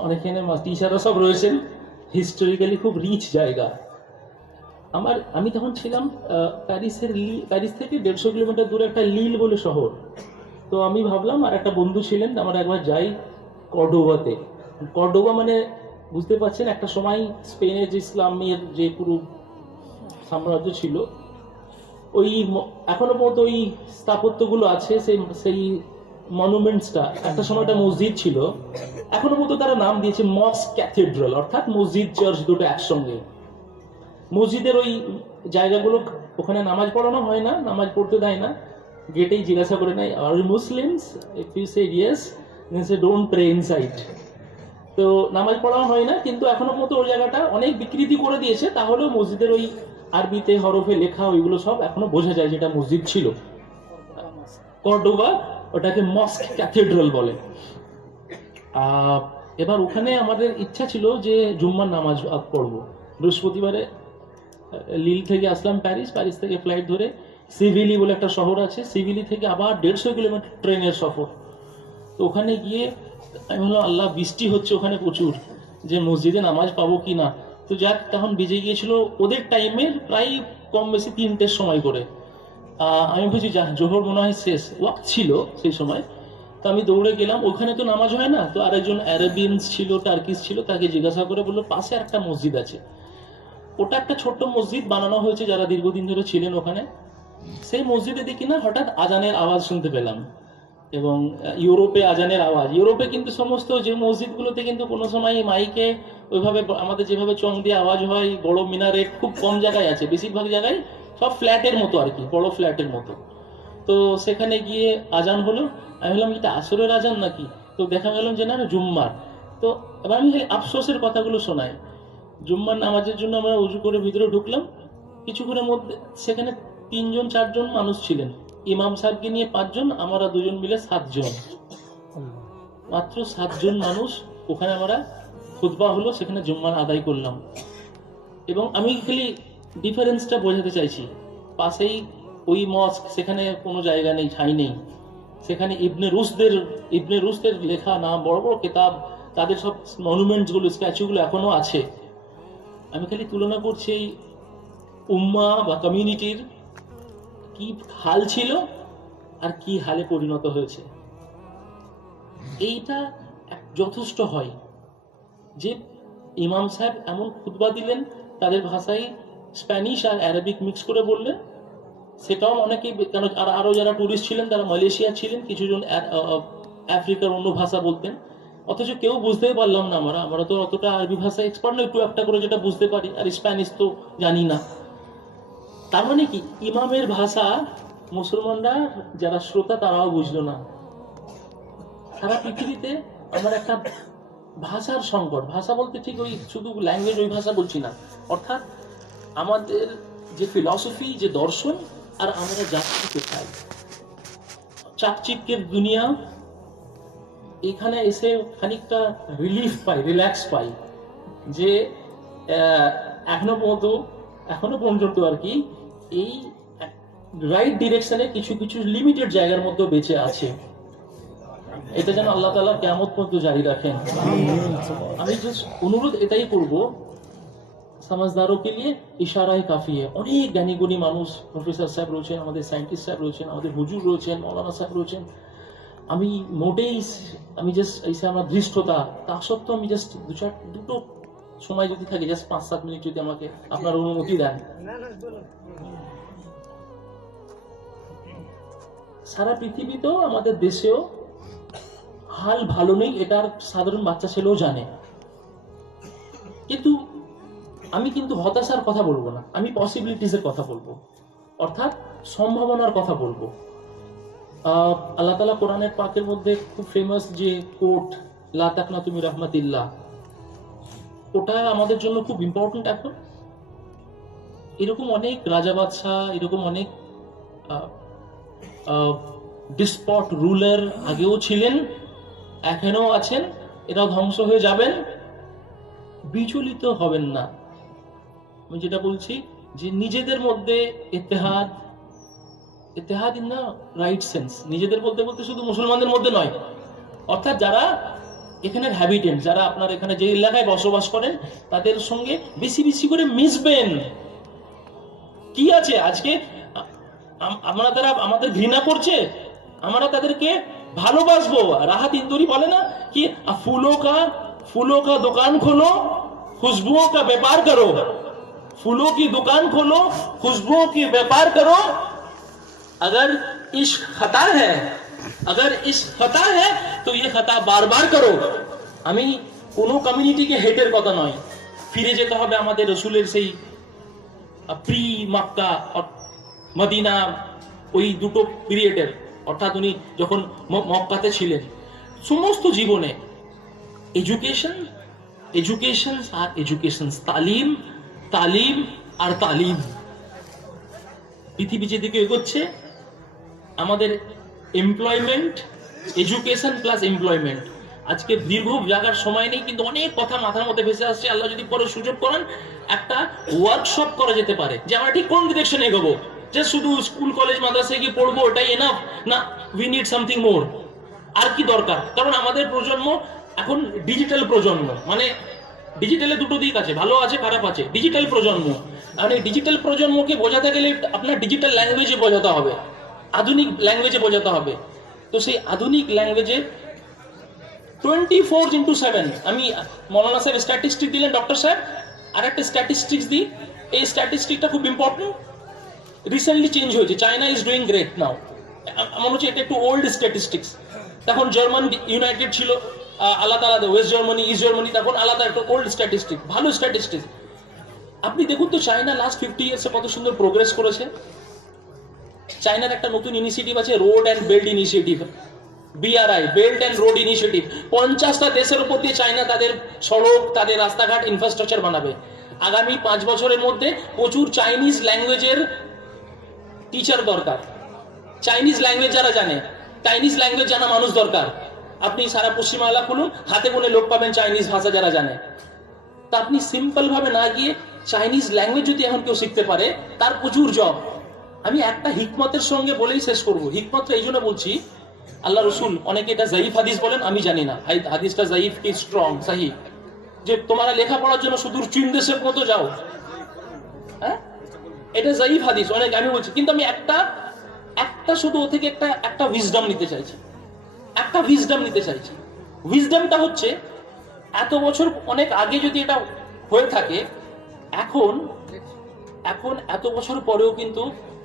অনেকখানে টিচাররা সব রয়েছেন, হিস্টোরিক্যালি খুব রিচ জায়গা। আমি তখন ছিলাম প্যারিস থেকে 150 কিলোমিটার দূরে একটা লিল বলে শহর। তো আমি ভাবলাম, আর একটা বন্ধু ছিলেন, আমরা একবার যাই কর্ডোবাতে। কর্ডোবা মানে বুঝতে পারছেন, একটা সময় স্পেনের যে ইসলামের যে পুরো সাম্রাজ্য ছিল, ওই এখনো পর্যন্ত ওই স্থাপত্যগুলো আছে, সেই মনুমেন্টসটা, একটা সময় একটা মসজিদ ছিল, এখনো পর্যন্ত তারা নাম দিয়েছে মস্ক ক্যাথেড্রাল, অর্থাৎ মসজিদ চার্চ দুটো একসঙ্গে। মসজিদের ওই জায়গাগুলো, ওখানে নামাজ পড়ানো হয় না, নামাজ পড়তে দেয় না, গেটেই জিজ্ঞাসা করে নেয়, আর Muslims? If you say yes, then say don't pray inside. তো নামাজ পড়ানো হয় না, কিন্তু এখনো পর্যন্ত ওই জায়গাটা অনেক বিকৃতি করে দিয়েছে, তাহলেও মসজিদের ওই আরবিতে হরফে লেখা ওইগুলো সব এখনো বোঝা যায় যেটা মসজিদ ছিল। কর্ডোবা, ওটাকে মস্ক ক্যাথেড্রাল বলে। এবার ওখানে আমাদের ইচ্ছা ছিল যে জুম্মার নামাজ পড়বো। বৃহস্পতিবারে লিল থেকে আসলাম প্যারিস থেকে ফ্লাইট ধরে সিভিলি বলে একটা শহর আছে, সিভিলি থেকে আবার 150 কিলোমিটার ট্রেনের সফর। তো ওখানে গিয়ে আমি বললাম, আল্লাহ, বৃষ্টি হচ্ছে ওখানে প্রচুর, যে মসজিদে নামাজ পাবো কি না। তো যাক, তখন বেজে গিয়েছিল ওদের টাইমের প্রায় কম বেশি 3টের সময় করে। আমি বুঝি যা জোহর মনে হয় শেষ ওয়াক্ত ছিল সেই সময়। তো আমি দৌড়ে গেলাম, ওখানে তো নামাজ হয় না। তো আরেকজন অ্যারাবিয়ানস ছিল, টার্কিশ ছিল, তাকে জিজ্ঞাসা করে বললো পাশে একটা মসজিদ আছে। ওটা একটা ছোট্ট মসজিদ বানানো হয়েছে যারা দীর্ঘদিন ধরে ছিলেন ওখানে। সেই মসজিদে দেখি না হঠাৎ আজানের আওয়াজ শুনতে পেলাম, এবং ইউরোপে আজানের আওয়াজ। ইউরোপে কিন্তু সমস্ত যে মসজিদগুলোতে কিন্তু কোনো সময় মাইকে ওইভাবে আমাদের যেভাবে চং দিয়ে আওয়াজ হয়, বড় মিনারেট খুব কম জায়গায় আছে, বেশিরভাগ জায়গায় সব ফ্ল্যাটের মতো আর কি, বড় ফ্ল্যাটের মতো। তো সেখানে গিয়ে আজান হলো, আমি ভাবলাম এটা আসরের আজান নাকি, তো দেখা গেল যে না, জুম্মার। তো এবার আমি আফসোসের কথাগুলো শোনাই। জুম্মার নামাজের জন্য আমরা উজু করে ভিতরে ঢুকলাম, কিছুক্ষণের মধ্যে সেখানে 3-4 মানুষ ছিলেন, ইমাম সাহেবকে নিয়ে 5 জন, আমরা 2 জন মিলে 7 জন, মাত্র 7 জন মানুষ। ওখানে আমরা খুতবা হলো, সেখানে জুম্মার আদায় করলাম। এবং আমি খালি ডিফারেন্সটা বোঝাতে চাইছি, পাশেই ওই মস্ক, সেখানে কোনো জায়গা নেই, ঠাঁই নেই। সেখানে ইবনে রুশদের লেখা নাম, বড় বড় কিতাব, তাদের সব মনুমেন্টসগুলো, স্ট্যাচুগুলো এখনো আছে। আমি খালি তুলনা করছি এই উম্মা বা কমিউনিটির কি হাল ছিল আর কি হালে পরিণত হয়েছে। এইটা যথেষ্ট হয় যে ইমাম সাহেব এমন খুতবা দিলেন, তাদের ভাষায় স্প্যানিশ আর অ্যারাবিক মিক্স করে বললেন। সেটাও অনেকেই, কেন আরো যারা টুরিস্ট ছিলেন তারা মালয়েশিয়া ছিলেন, কিছুজন আফ্রিকার অন্য ভাষা বলতেন, অথচ কেউ বুঝতেই পারলাম না। আমরা তো অতটা আরবি ভাষা এক্সপার্ট নয়, একটু একটা করে যেটা বুঝতে পারি, আর স্প্যানিশ তো জানি না। তার মানে কি, ইমামের ভাষা মুসলমানরা যারা শ্রোতা তারাও বুঝলো না। সারা পৃথিবীতে আমার একটা ভাষার সংকট, ভাষা বলতে ঠিক ওই শুধু ল্যাঙ্গুয়েজ, ওই ভাষা বলছি না, অর্থাৎ আমাদের যে ফিলসফি, যে দর্শন, আর আমরা যাচ্ছি কোথায়। চাকচিক্যের দুনিয়া, এখানে এসে খানিকটা রিলিফ পাই, রিল্যাক্স পাই, যে এখনো পর্যন্ত আর কি এই রাইট ডিরেকশনে কিছু কিছু লিমিটেড জায়গার মধ্যে বেঁচে আছে। এটা যেন আল্লাহ তাআলা কিয়ামত পর্যন্ত জারি রাখেন। আমি জাস্ট অনুরোধ এটাই করব, समझदारों के लिए इशारा ही काफी है। অনেক জ্ঞানী গুণী মানুষ, প্রফেসর সাহেব রয়েছেন, আমাদের সায়েন্টিস্ট সাহেব রয়েছেন, আমাদের হুজুর রয়েছেন, মৌলানা সাহেব রয়েছেন। আমি জাস্ট এসে আমার দৃষ্টতা, তা সত্ত্বেও আমি জাস্ট দুটো সময় যদি থাকে, জাস্ট 5-7 মিনিট যদি আমাকে আপনার অনুমতি দেন। সারা পৃথিবীতেও, আমাদের দেশেও হাল ভালো নেই, এটা আর সাধারণ বাচ্চা ছেলেও জানে। কিন্তু আমি কিন্তু হতাশার কথা বলবো না, আমি পসিবিলিটিসের কথা বলবো, অর্থাৎ সম্ভাবনার কথা বলবো। আল্লাহ তাআলা কোরআনের পাকের মধ্যে খুব ফেমাস যে কোট, লা তাকনাতু মির রাহমাতিল্লাহ, ওটা আমাদের জন্য খুব ইম্পর্টেন্ট। এখন এরকম অনেক রাজা বাদশাহ, এরকম অনেক ডিসপট রুলার আগেও ছিলেন, এখনো আছেন, এরাও ধ্বংস হয়ে যাবেন। বিচলিত হবেন না। আমি যেটা বলছি যে নিজেদের মধ্যে ইত্তেহাদ ইন দ্য রাইট সেন্স, নিজেদের বলতে বলতে শুধু মুসলমানদের মধ্যে নয়, অর্থাৎ যারা এখানের হ্যাবিটেন্ট, যারা আপনার এখানে যে এলাকায় বসবাস করেন তাদের সঙ্গে বেশি বেশি করে মিশবেন। কি আছে আজকে আমরা তারা আমাদের ঘৃণা করছে, আমরা তাদেরকে ভালোবাসবো। রাহাত ইন্দুরি বলে না कि फूलों का दुकान खोलो, खुशबुओं का व्यापार करो, फूलों की दुकान खोलो, खुशबुओं की व्यापार करो। अगर इश्क खता है तो ये खता बार बार करो। আমি কোনো কমিউনিটিকে হেটের কথা নয়, ফিরে যেতে হবে আমাদের রসুলের সেই প্রি মক্কা মদিনা ওই দুটো পিরিয়ডের, অর্থাৎ উনি যখন মক্কাতে ছিলেন। সমস্ত জীবনে এডুকেশন আর এডুকেশন, তালিম আর তালিম। পৃথিবী যেদিকে এগোচ্ছে, আমাদের এমপ্লয়মেন্ট, এডুকেশন প্লাস এমপ্লয়মেন্ট। আজকে দীর্ঘ জায়গার সময় নেই, কিন্তু অনেক কথা মাথার মধ্যে ভেসে আসছে। আল্লাহ যদি পরে সুযোগ করেন, একটা ওয়ার্কশপ করা যেতে পারে যে আমরা ঠিক কোন ডিরেকশনে এগোবো। যে শুধু স্কুল কলেজ মাদ্রাসায় গিয়ে পড়বো ওটাই এনাফ না, উই নিড সামথিং মোর। আর কি দরকার? কারণ আমাদের প্রজন্ম এখন ডিজিটাল প্রজন্ম, মানে ডিজিটালে দুটো দিক আছে, ভালো আছে খারাপ আছে। ডিজিটাল প্রজন্ম, মানে ডিজিটাল প্রজন্মকে বোঝাতে গেলে আপনার ডিজিটাল ল্যাঙ্গুয়েজে বোঝাতে হবে, আধুনিক ল্যাঙ্গুয়েজে বোঝাতে হবে। তো সেই আধুনিক ল্যাঙ্গুয়েজে 24/7 আমি মৌলানা সাহেব স্ট্যাটিস্টিক দিলেন, ডক্টর সাহেব আর একটা স্ট্যাটিস্টিক্স দিই। এই স্ট্যাটিস্টিকটা খুব ইম্পর্টেন্ট, রিসেন্টলি চেঞ্জ হয়েছে। চায়না ইজ ডুইং গ্রেট নাও। আমার হচ্ছে এটা একটু ওল্ড স্ট্যাটিস্টিক্স। তখন জার্মান ইউনাইটেড ছিল আলাদা আলাদা, ওয়েস্ট জার্মানি, ইস্ট জার্মানি, তখন আলাদা একটা ওল্ড স্ট্যাটিস্টিক, ভালো স্ট্যাটিস্টিক। আপনি দেখুন তো চায়না লাস্ট 50 ইয়ার্সে কত সুন্দর প্রোগ্রেস করেছে। চায়নার একটা নতুন ইনিশিয়েটিভ আছে, road and belt initiative, BRI, belt and road initiative. 50টা দেশের উপর দিয়ে চায়না তাদের সড়ক, তাদের রাস্তাঘাট, ইনফ্রাস্ট্রাকচার বানাবে। আগামী 5 বছরের মধ্যে প্রচুর চাইনিজ ল্যাঙ্গুয়েজের টিচার দরকার। চাইনিজ ল্যাঙ্গুয়েজ যারা জানে, চাইনিজ ল্যাঙ্গুয়েজ জানা মানুষ দরকার। আপনি সারা পশ্চিমবাংলা খুলুন, হাতে গোনে লোক পাবেন চাইনিজ ভাষা যারা জানে। তা আপনি সিম্পল ভাবে না গিয়ে চাইনিজ ল্যাঙ্গুয়েজ যদি এখন কেউ শিখতে পারে, তার প্রচুর জব। আমি একটা হিকমতের সঙ্গে বলেই শেষ করব। হিকমতটা এই জন্য বলছি, আল্লাহ রসুল, অনেকে এটা জাইফ হাদিস বলেন, আমি জানি না হাদিসটা জাইফ কি স্ট্রং সহি, যে তোমরা লেখাপড়ার জন্য সুদূর চীন দেশের মতো যাও, হ্যাঁ এটা জাইফ হাদিস অনেক, আমি বলছি। কিন্তু আমি একটা শুধু ও থেকে একটা উইজডম নিতে চাইছি, একটা উইজডম নিতে চাইছি। উইজডমটা হচ্ছে, এত বছর অনেক আগে যদি এটা হয়ে থাকে, এখন এত বছর পরেও কিন্তু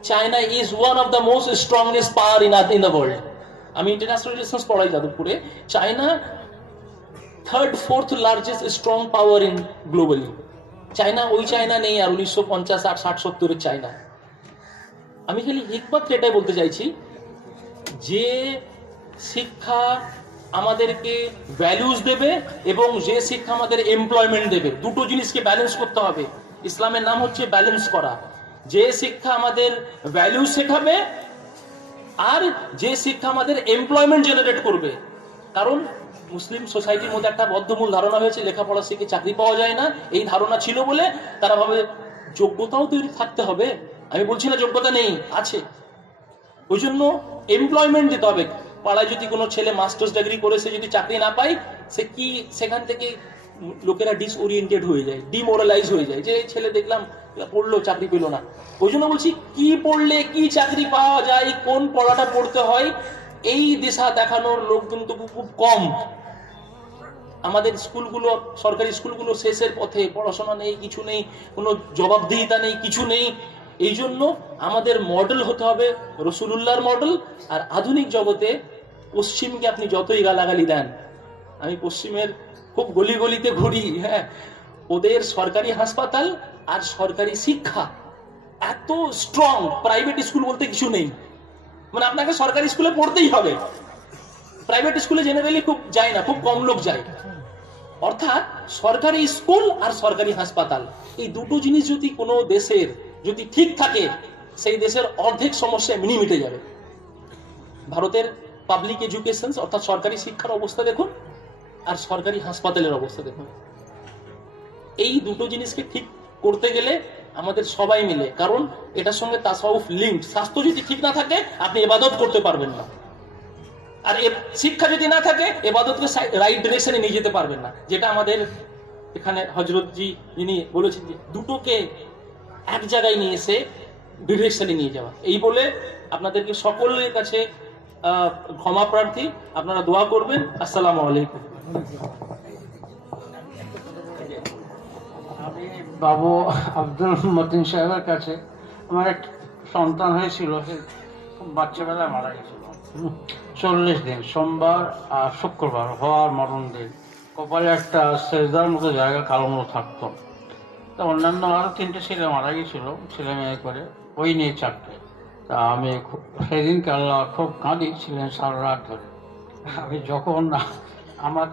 China is one of the most strongest power in the world. আমি ইন্টারন্যাশনাল রিলেশনস পড়াই যাদবপুরে। China 3rd 4th largest strong power in globally. China ওই চায়না নেই আর 1950, 60, 70-এর চায়না। আমি খালি হিকমত এটাই বলতে চাইছি, যে শিক্ষা আমাদেরকে ভ্যালুজ দেবে এবং যে শিক্ষা আমাদের এমপ্লয়মেন্ট দেবে, দুটো জিনিসকে ব্যালেন্স করতে হবে। ইসলামের নাম হচ্ছে ব্যালেন্স করা। যে শিক্ষা আমাদের ভ্যালু শেখাবে আর যে শিক্ষা আমাদের এমপ্লয়মেন্ট জেনারেট করবে। কারণ মুসলিম সোসাইটির মধ্যে একটা বদ্ধমূল ধারণা হয়েছে, লেখাপড়া শিখে চাকরি পাওয়া যায় না। এই ধারণা ছিল বলে তারা ভাবে যোগ্যতাও তৈরি থাকতে হবে। আমি বলছি না যোগ্যতা নেই, আছে। ওই জন্য এমপ্লয়মেন্ট দিতে হবে। পাড়ায় যদি কোনো ছেলে মাস্টার্স ডিগ্রি করে সে যদি চাকরি না পায়, সে কি সেখান থেকে লোকেরা ডিসওরিয়েন্টেড হয়ে যায়, ডিমোরালাইজ হয়ে যায়, যে ছেলে দেখলাম পড়লো চাকরি পেলো না। ওই জন্য বলছি, কি পড়লে কি চাকরি পাওয়া যায়, কোন পড়াটা পড়তে হয়, এই দিশা দেখানোর লোক কিন্তু খুব কম। আমাদের স্কুলগুলো, সরকারি স্কুলগুলো শেষের পথে, পড়াশোনা নেই, কিছু নেই, কোনো জবাবদিহিতা নেই, কিছু নেই। এই জন্য আমাদের মডেল হতে হবে রসুলুল্লাহর মডেল। আর আধুনিক জগতে পশ্চিমকে আপনি যতই গালাগালি দেন, আমি পশ্চিমের খুব গলি গলিতে ঘুরি, হ্যাঁ, ওদের সরকারি হাসপাতাল আর সরকারি শিক্ষা এত স্ট্রং, প্রাইভেট স্কুল বলতে কিছু নেই। মানে আপনাকে সরকারি স্কুলে পড়তেই হবে, প্রাইভেট স্কুলে জেনারেলি খুব যায় না, খুব কম লোক যায়। অর্থাৎ সরকারি স্কুল আর সরকারি হাসপাতাল, এই দুটো জিনিস যদি কোনো দেশের যদি ঠিক থাকে, সেই দেশের অর্ধেক সমস্যা এমনি মিটে যাবে। ভারতের পাবলিক এডুকেশন অর্থাৎ সরকারি শিক্ষার অবস্থা দেখুন আর সরকারি হাসপাতালের অবস্থা দেখুন। এই দুটো জিনিসকে ঠিক করতে গেলে আমাদের সবাই মিলে, কারণ এটার সঙ্গে তাসাউফ লিঙ্ক, স্বাস্থ্য যদি ঠিক না থাকে আপনি ইবাদত করতে পারবেন না, আর শিক্ষা যদি না থাকে ইবাদতকে রাইট ডিরেকশনে নিয়ে যেতে পারবেন না। যেটা আমাদের এখানে হযরতজি যিনি বলেছেন যে দুটোকে এক জায়গায় নিয়ে এসে ডিরেকশনে নিয়ে যাওয়া। এই বলে আপনাদেরকে সকলের কাছে ক্ষমা প্রার্থী, আপনারা দোয়া করবেন। আসসালামু আলাইকুম। আমি বাবু আব্দুল মতিন সাহেবের কাছে, আমার এক সন্তান হয়েছিল, সে খুব বাচ্চাবেলায় মারা গেছিল। 40 দিন, সোমবার আর শুক্রবার হওয়ার মরণ দিন। কপালে একটা সেজদার মতো জায়গা কালো মতো থাকতো। তা অন্যান্য আরও 3টে ছেলে মারা গেছিল, ছেলে মেয়ে করে, ওই নিয়ে 4টে। তা আমি সেদিনকে আল্লাহ খুব কাঁদিয়েছিলেন সারা রাত ধরে। আমি যখন আমার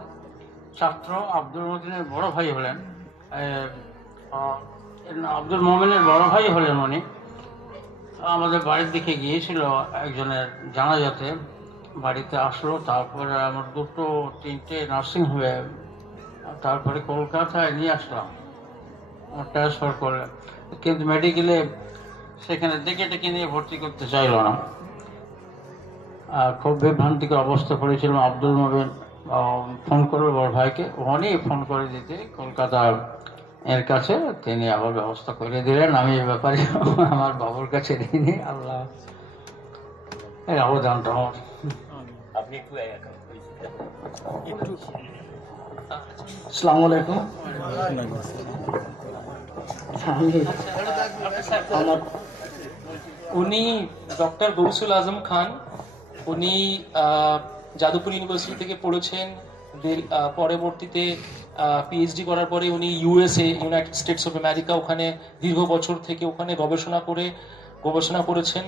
ছাত্র আব্দুল মতিনের বড় ভাই হলেন, আব্দুল মোমেনের বড় ভাই হলেন, উনি আমাদের বাড়ির দিকে গিয়েছিল একজনের জানাজাতে, বাড়িতে আসলো। তারপরে আমার 2-3টে নার্সিং হোমে, তারপরে কলকাতায় নিয়ে আসলাম, ট্রান্সফার করে। কিন্তু মেডিকেলে সেখানে ডেকে নিয়ে ভর্তি করতে চাইল না। খুব বিভ্রান্তিকর অবস্থা পড়েছিলাম। আব্দুল মোমেন ফোন করলো বড় ভাইকে, উনি ফোন করে দিতে কলকাতা এর কাছে, তিনি আবার ব্যবস্থা করে দিলেন। আমি এই ব্যাপারে আমার বাবুর কাছে দিইনি, আল্লাহ এর অবদানটা আমার। আসসালামু আলাইকুম। উনি ডক্টর গৌসুল আজম খান, উনি যাদবপুর ইউনিভার্সিটি থেকে পড়েছেন। পরবর্তীতে পিএইচডি করার পরে উনি USA, United states of America, ওখানে দীর্ঘ বছর থেকে ওখানে গবেষণা করেছেন।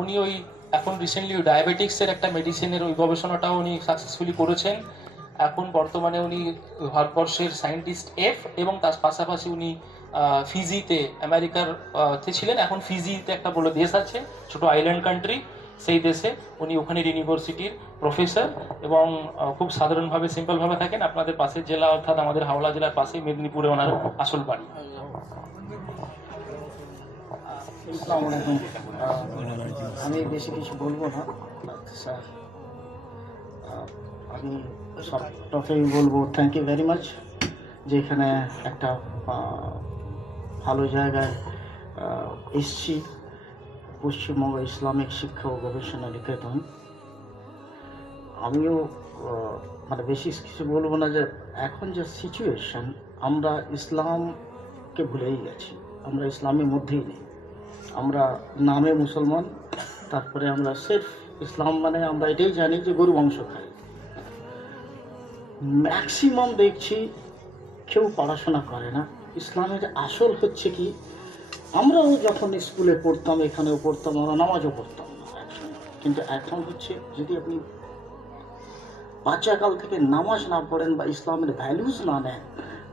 উনি ওই এখন রিসেন্টলি ডায়াবেটিক্সের একটা মেডিসিনের ওই গবেষণাটাও উনি সাকসেসফুলি করেছেন। এখন বর্তমানে উনি ভারতবর্ষের সায়েন্টিস্ট এফ, এবং তার পাশাপাশি উনি ফিজিতে, আমেরিকার ছিলেন, এখন ফিজিতে একটা বড় দেশ আছে, ছোট আইল্যান্ড কান্ট্রি, সেই দেশে উনি ওখানের ইউনিভার্সিটির প্রফেসর, এবং খুব সাধারণভাবে সিম্পলভাবে থাকেন। আপনাদের পাশের জেলা অর্থাৎ আমাদের হাওড়া জেলার পাশে মেদিনীপুরে ওনার আসল বাড়ি। আসসালামু আলাইকুম। আমি বেশি কিছু বলবো না স্যার, আমি সব টপিক বলবো থ্যাংক ইউ ভেরি মাচ, যে এখানে একটা ভালো জায়গায় এসছি, পশ্চিমবঙ্গ ইসলামিক শিক্ষা ও গবেষণা নিকেতন। আমিও মানে বেশি কিছু বলবো না, যে এখন যে সিচুয়েশন, আমরা ইসলামকে ভুলেই গেছি, আমরা ইসলামের মধ্যেই নেই। আমরা নামে মুসলমান, তারপরে আমরা সির্ফ ইসলাম মানে আমরা এটাই জানি যে গরু মাংস খাই। ম্যাক্সিমাম দেখছি কেউ পড়াশোনা করে না। ইসলামের আসল হচ্ছে কি, আমরাও যখন স্কুলে পড়তাম, এখানেও পড়তাম, আমরা নামাজও পড়তাম না একসঙ্গে। কিন্তু এখন হচ্ছে, যদি আপনি বাচ্চাকাল থেকে নামাজ না পড়েন বা ইসলামের ভ্যালুজ না নেন,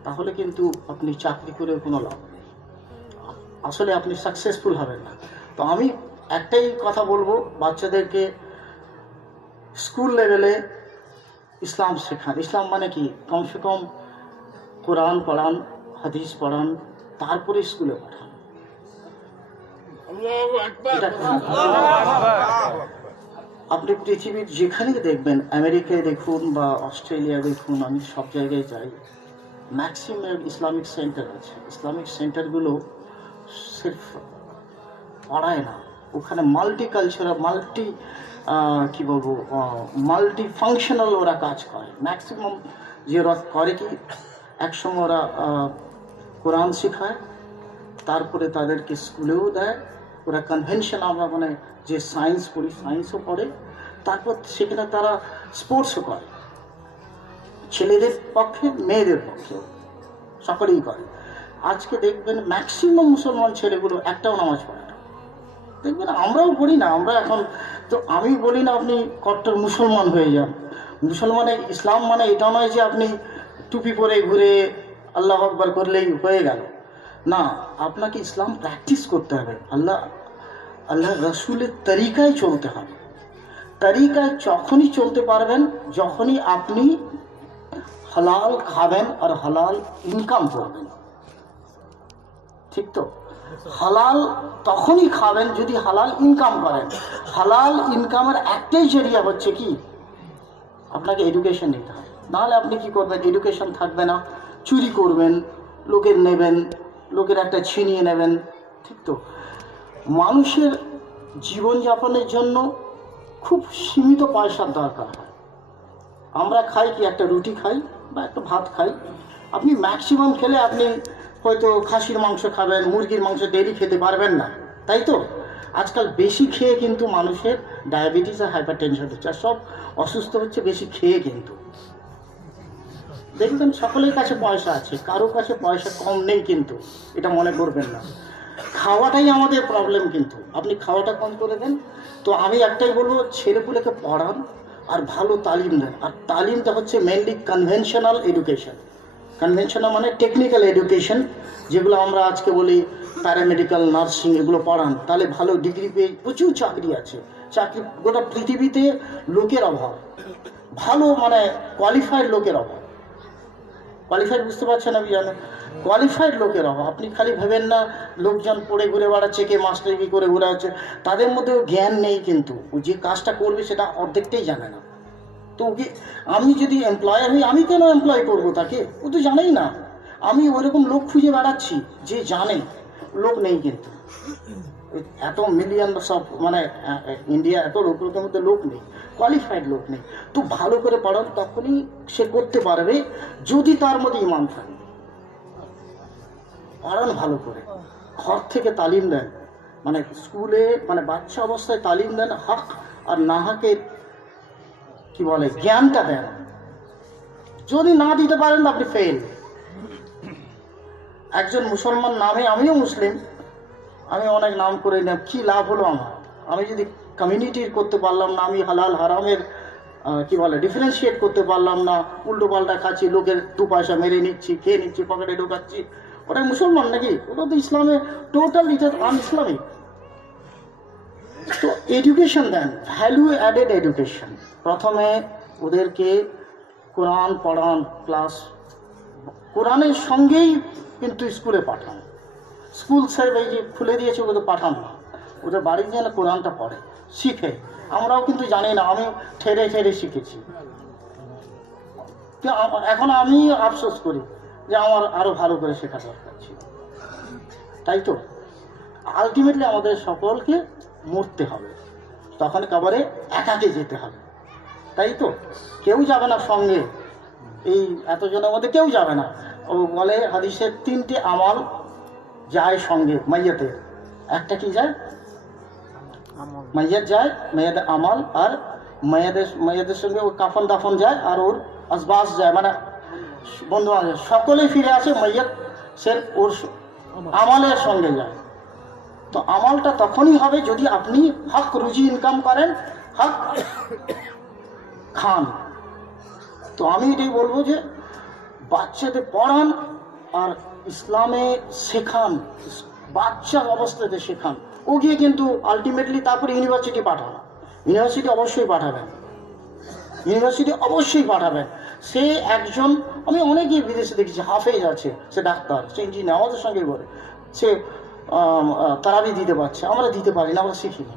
তাহলে কিন্তু আপনি চাকরি করে কোনো লাভ নেই, আসলে আপনি সাকসেসফুল হবেন না। তো আমি একটাই কথা বলবো, বাচ্চাদেরকে স্কুল লেভেলে ইসলাম শেখান। ইসলাম মানে কি, কমসে কম কোরআন পড়ান, হাদিস পড়ান, তারপরে স্কুলে পাঠান। আপনি পৃথিবীর যেখানেই দেখবেন, আমেরিকায় দেখুন বা অস্ট্রেলিয়া দেখুন, আমি সব জায়গায় যাই, ম্যাক্সিমাম ইসলামিক সেন্টার আছে। ইসলামিক সেন্টারগুলো সির্ফ পড়ায় না, ওখানে মাল্টিকালচারাল, মাল্টি ফাংশনাল ওরা কাজ করে। ম্যাক্সিমাম যে ওরা করে কি, একসঙ্গে ওরা কোরআন শেখায়, তারপরে তাদেরকে স্কুলেও দেয়। ওরা কনভেনশন, আমরা মানে যে সায়েন্স পড়ি, সায়েন্সও পড়ে, তারপর সেখানে তারা স্পোর্টসও করে, ছেলেদের পক্ষে মেয়েদের পক্ষে সকলেই করে। আজকে দেখবেন ম্যাক্সিমাম মুসলমান ছেলেগুলো একটাও নামাজ পড়ে না, দেখবেন আমরাও পড়ি না। আমরা এখন তো আমি বলি না আপনি কট্টর মুসলমান হয়ে যান। মুসলমানের ইসলাম মানে এটা নয় যে আপনি টুপি পরে ঘুরে আল্লাহ আকবার করলেই হয়ে গেল, না, আপনাকে ইসলাম প্র্যাকটিস করতে হবে, আল্লাহ রসুলের তরিকায় চলতে হবে। তরিকায় যখনই চলতে পারবেন যখনই আপনি হালাল খাবেন আর হালাল ইনকাম করবেন, ঠিক তো? হালাল তখনই খাবেন যদি হালাল ইনকাম করেন। হালাল ইনকামের একটাই জরিয়া হচ্ছে কি, আপনাকে এডুকেশন নিতে হবে। নাহলে আপনি কি করবেন, এডুকেশন থাকবে না, চুরি করবেন, লোকের নেবেন, লোকের একটা ছিনিয়ে নেবেন, ঠিক তো? মানুষের জীবনযাপনের জন্য খুব সীমিত পয়সার দরকার হয়। আমরা খাই কি, একটা রুটি খাই বা একটা ভাত খাই। আপনি ম্যাক্সিমাম খেলে আপনি হয়তো খাসির মাংস খাবেন, মুরগির মাংস ডেইলি খেতে পারবেন না, তাই তো? আজকাল বেশি খেয়ে কিন্তু মানুষের ডায়াবেটিস আর হাইপার টেনশন হচ্ছে, আর সব অসুস্থ হচ্ছে বেশি খেয়ে। কিন্তু দেখবেন সকলের কাছে পয়সা আছে, কারো কাছে পয়সা কম নেই, কিন্তু এটা মনে করবেন না। খাওয়াটাই আমাদের প্রবলেম, কিন্তু আপনি খাওয়াটা কম করে দেন। তো আমি একটাই বলবো, ছেলেপুলেকে পড়ান আর ভালো তালিম দেন। আর তালিমটা হচ্ছে মেনলি কনভেনশনাল এডুকেশন। কনভেনশনাল মানে টেকনিক্যাল এডুকেশন, যেগুলো আমরা আজকে বলি প্যারামেডিক্যাল, নার্সিং, এগুলো পড়ান, তাহলে ভালো ডিগ্রি পেয়ে প্রচুর চাকরি আছে। চাকরি গোটা পৃথিবীতে লোকের অভাব, ভালো মানে কোয়ালিফাইড লোকের অভাব। কোয়ালিফাইড বুঝতে পারছেন, আমি জানেন কোয়ালিফাইড লোকের অভাব। আপনি খালি ভেবেন না লোকজন পড়ে ঘুরে বেড়াচ্ছে, কে মাস্টার কি করে ঘুরে আছে, তাদের মধ্যেও জ্ঞান নেই, কিন্তু ও যে কাজটা করবে সেটা অর্ধেকটাই জানে না। তো ওকে আমি যদি এমপ্লয়ার হই, আমি কেন এমপ্লয় করবো তাকে? ও তো জানেই না। আমি ওইরকম লোক খুঁজে বেড়াচ্ছি যে জানে, লোক নেই। কিন্তু এত মিলিয়ন সব মানে ইন্ডিয়া এত লোকের মধ্যে লোক নেই, কোয়ালিফাইড লোক নেই। তো ভালো করে পড়ান, তখনই সে করতে পারবে যদি তার মধ্যে ইমান থাকে। পড়ান ভালো করে, ঘর থেকে তালিম দেন, মানে স্কুলে মানে বাচ্চা অবস্থায় তালিম দেন, হক আর না হকের কি বলে জ্ঞানটা দেন। যদি না দিতে পারেন আপনি ফেল। একজন মুসলমান নামে, আমিও মুসলিম, আমি অনেক নাম করে নিলাম, কি লাভ হলো আমার? আমি যদি কমিউনিটির করতে পারলাম না, আমি হালাল হারামের কি বলে ডিফারেন্সিয়েট করতে পারলাম না, উল্টো পাল্টা খাচ্ছি, লোকের 2 পয়সা মেরে নিচ্ছি, খেয়ে নিচ্ছি, পকেটে ঢোকাচ্ছি, ওটাই মুসলমান নাকি? ওটা তো ইসলামে টোটাল এটা আনইসলামিক। তো এডুকেশন দেন, ভ্যালু অ্যাডেড এডুকেশন। প্রথমে ওদেরকে কোরআন পড়ান, প্লাস কোরআনের সঙ্গেই কিন্তু স্কুলে পাঠান। স্কুল স্যার এই যে খুলে দিয়েছে, ওকে তো পাঠান না, ওদের বাড়ি যেন কোরআনটা পড়ে, শিখে। আমরাও কিন্তু জানি না, আমি ঠেরে ঠেরে শিখেছি। এখন আমি আফসোস করি যে আমার আরো ভালো করে শেখা দরকার ছিল, তাই তো? আলটিমেটলি আমাদের সকলকে মরতে হবে, তখন কবরে একাকে যেতে হবে, তাই তো? কেউ যাবে না সঙ্গে, এই এতজনের মধ্যে কেউ যাবে না। ও বলে হাদিসের 3টে আমল যায় সঙ্গে মাইয়াতের। একটা কি যায়? মাইয়াত যায়, মেয়েদের আমল, আর মেয়েদের সঙ্গে ওর কাফন দাফন যায়, আর ওর আসবাস যায়, মানে বন্ধু বান্ধব সকলেই ফিরে আসে, মাইয়াত সে ওর আমলের সঙ্গে যায়। তো আমলটা তখনই হবে যদি আপনি হক রুজি ইনকাম করেন, হক খান। তো আমি এটাই বলবো যে বাচ্চাদের পড়ান আর ইসলামে শেখান, বাচ্চা অবস্থাতে শেখান। ও গিয়ে কিন্তু আলটিমেটলি তারপরে ইউনিভার্সিটি পাঠান, ইউনিভার্সিটি অবশ্যই পাঠাবেন, ইউনিভার্সিটি অবশ্যই পাঠাবেন। সে একজন, আমি অনেকেই বিদেশে দেখেছি, হাফেজ আছে, সে ডাক্তার, সে ইঞ্জিনিয়ার, আমাদের সঙ্গে বলে সে তারাবি দিতে পারছে, আমরা দিতে পারি না, আমরা শিখিনি।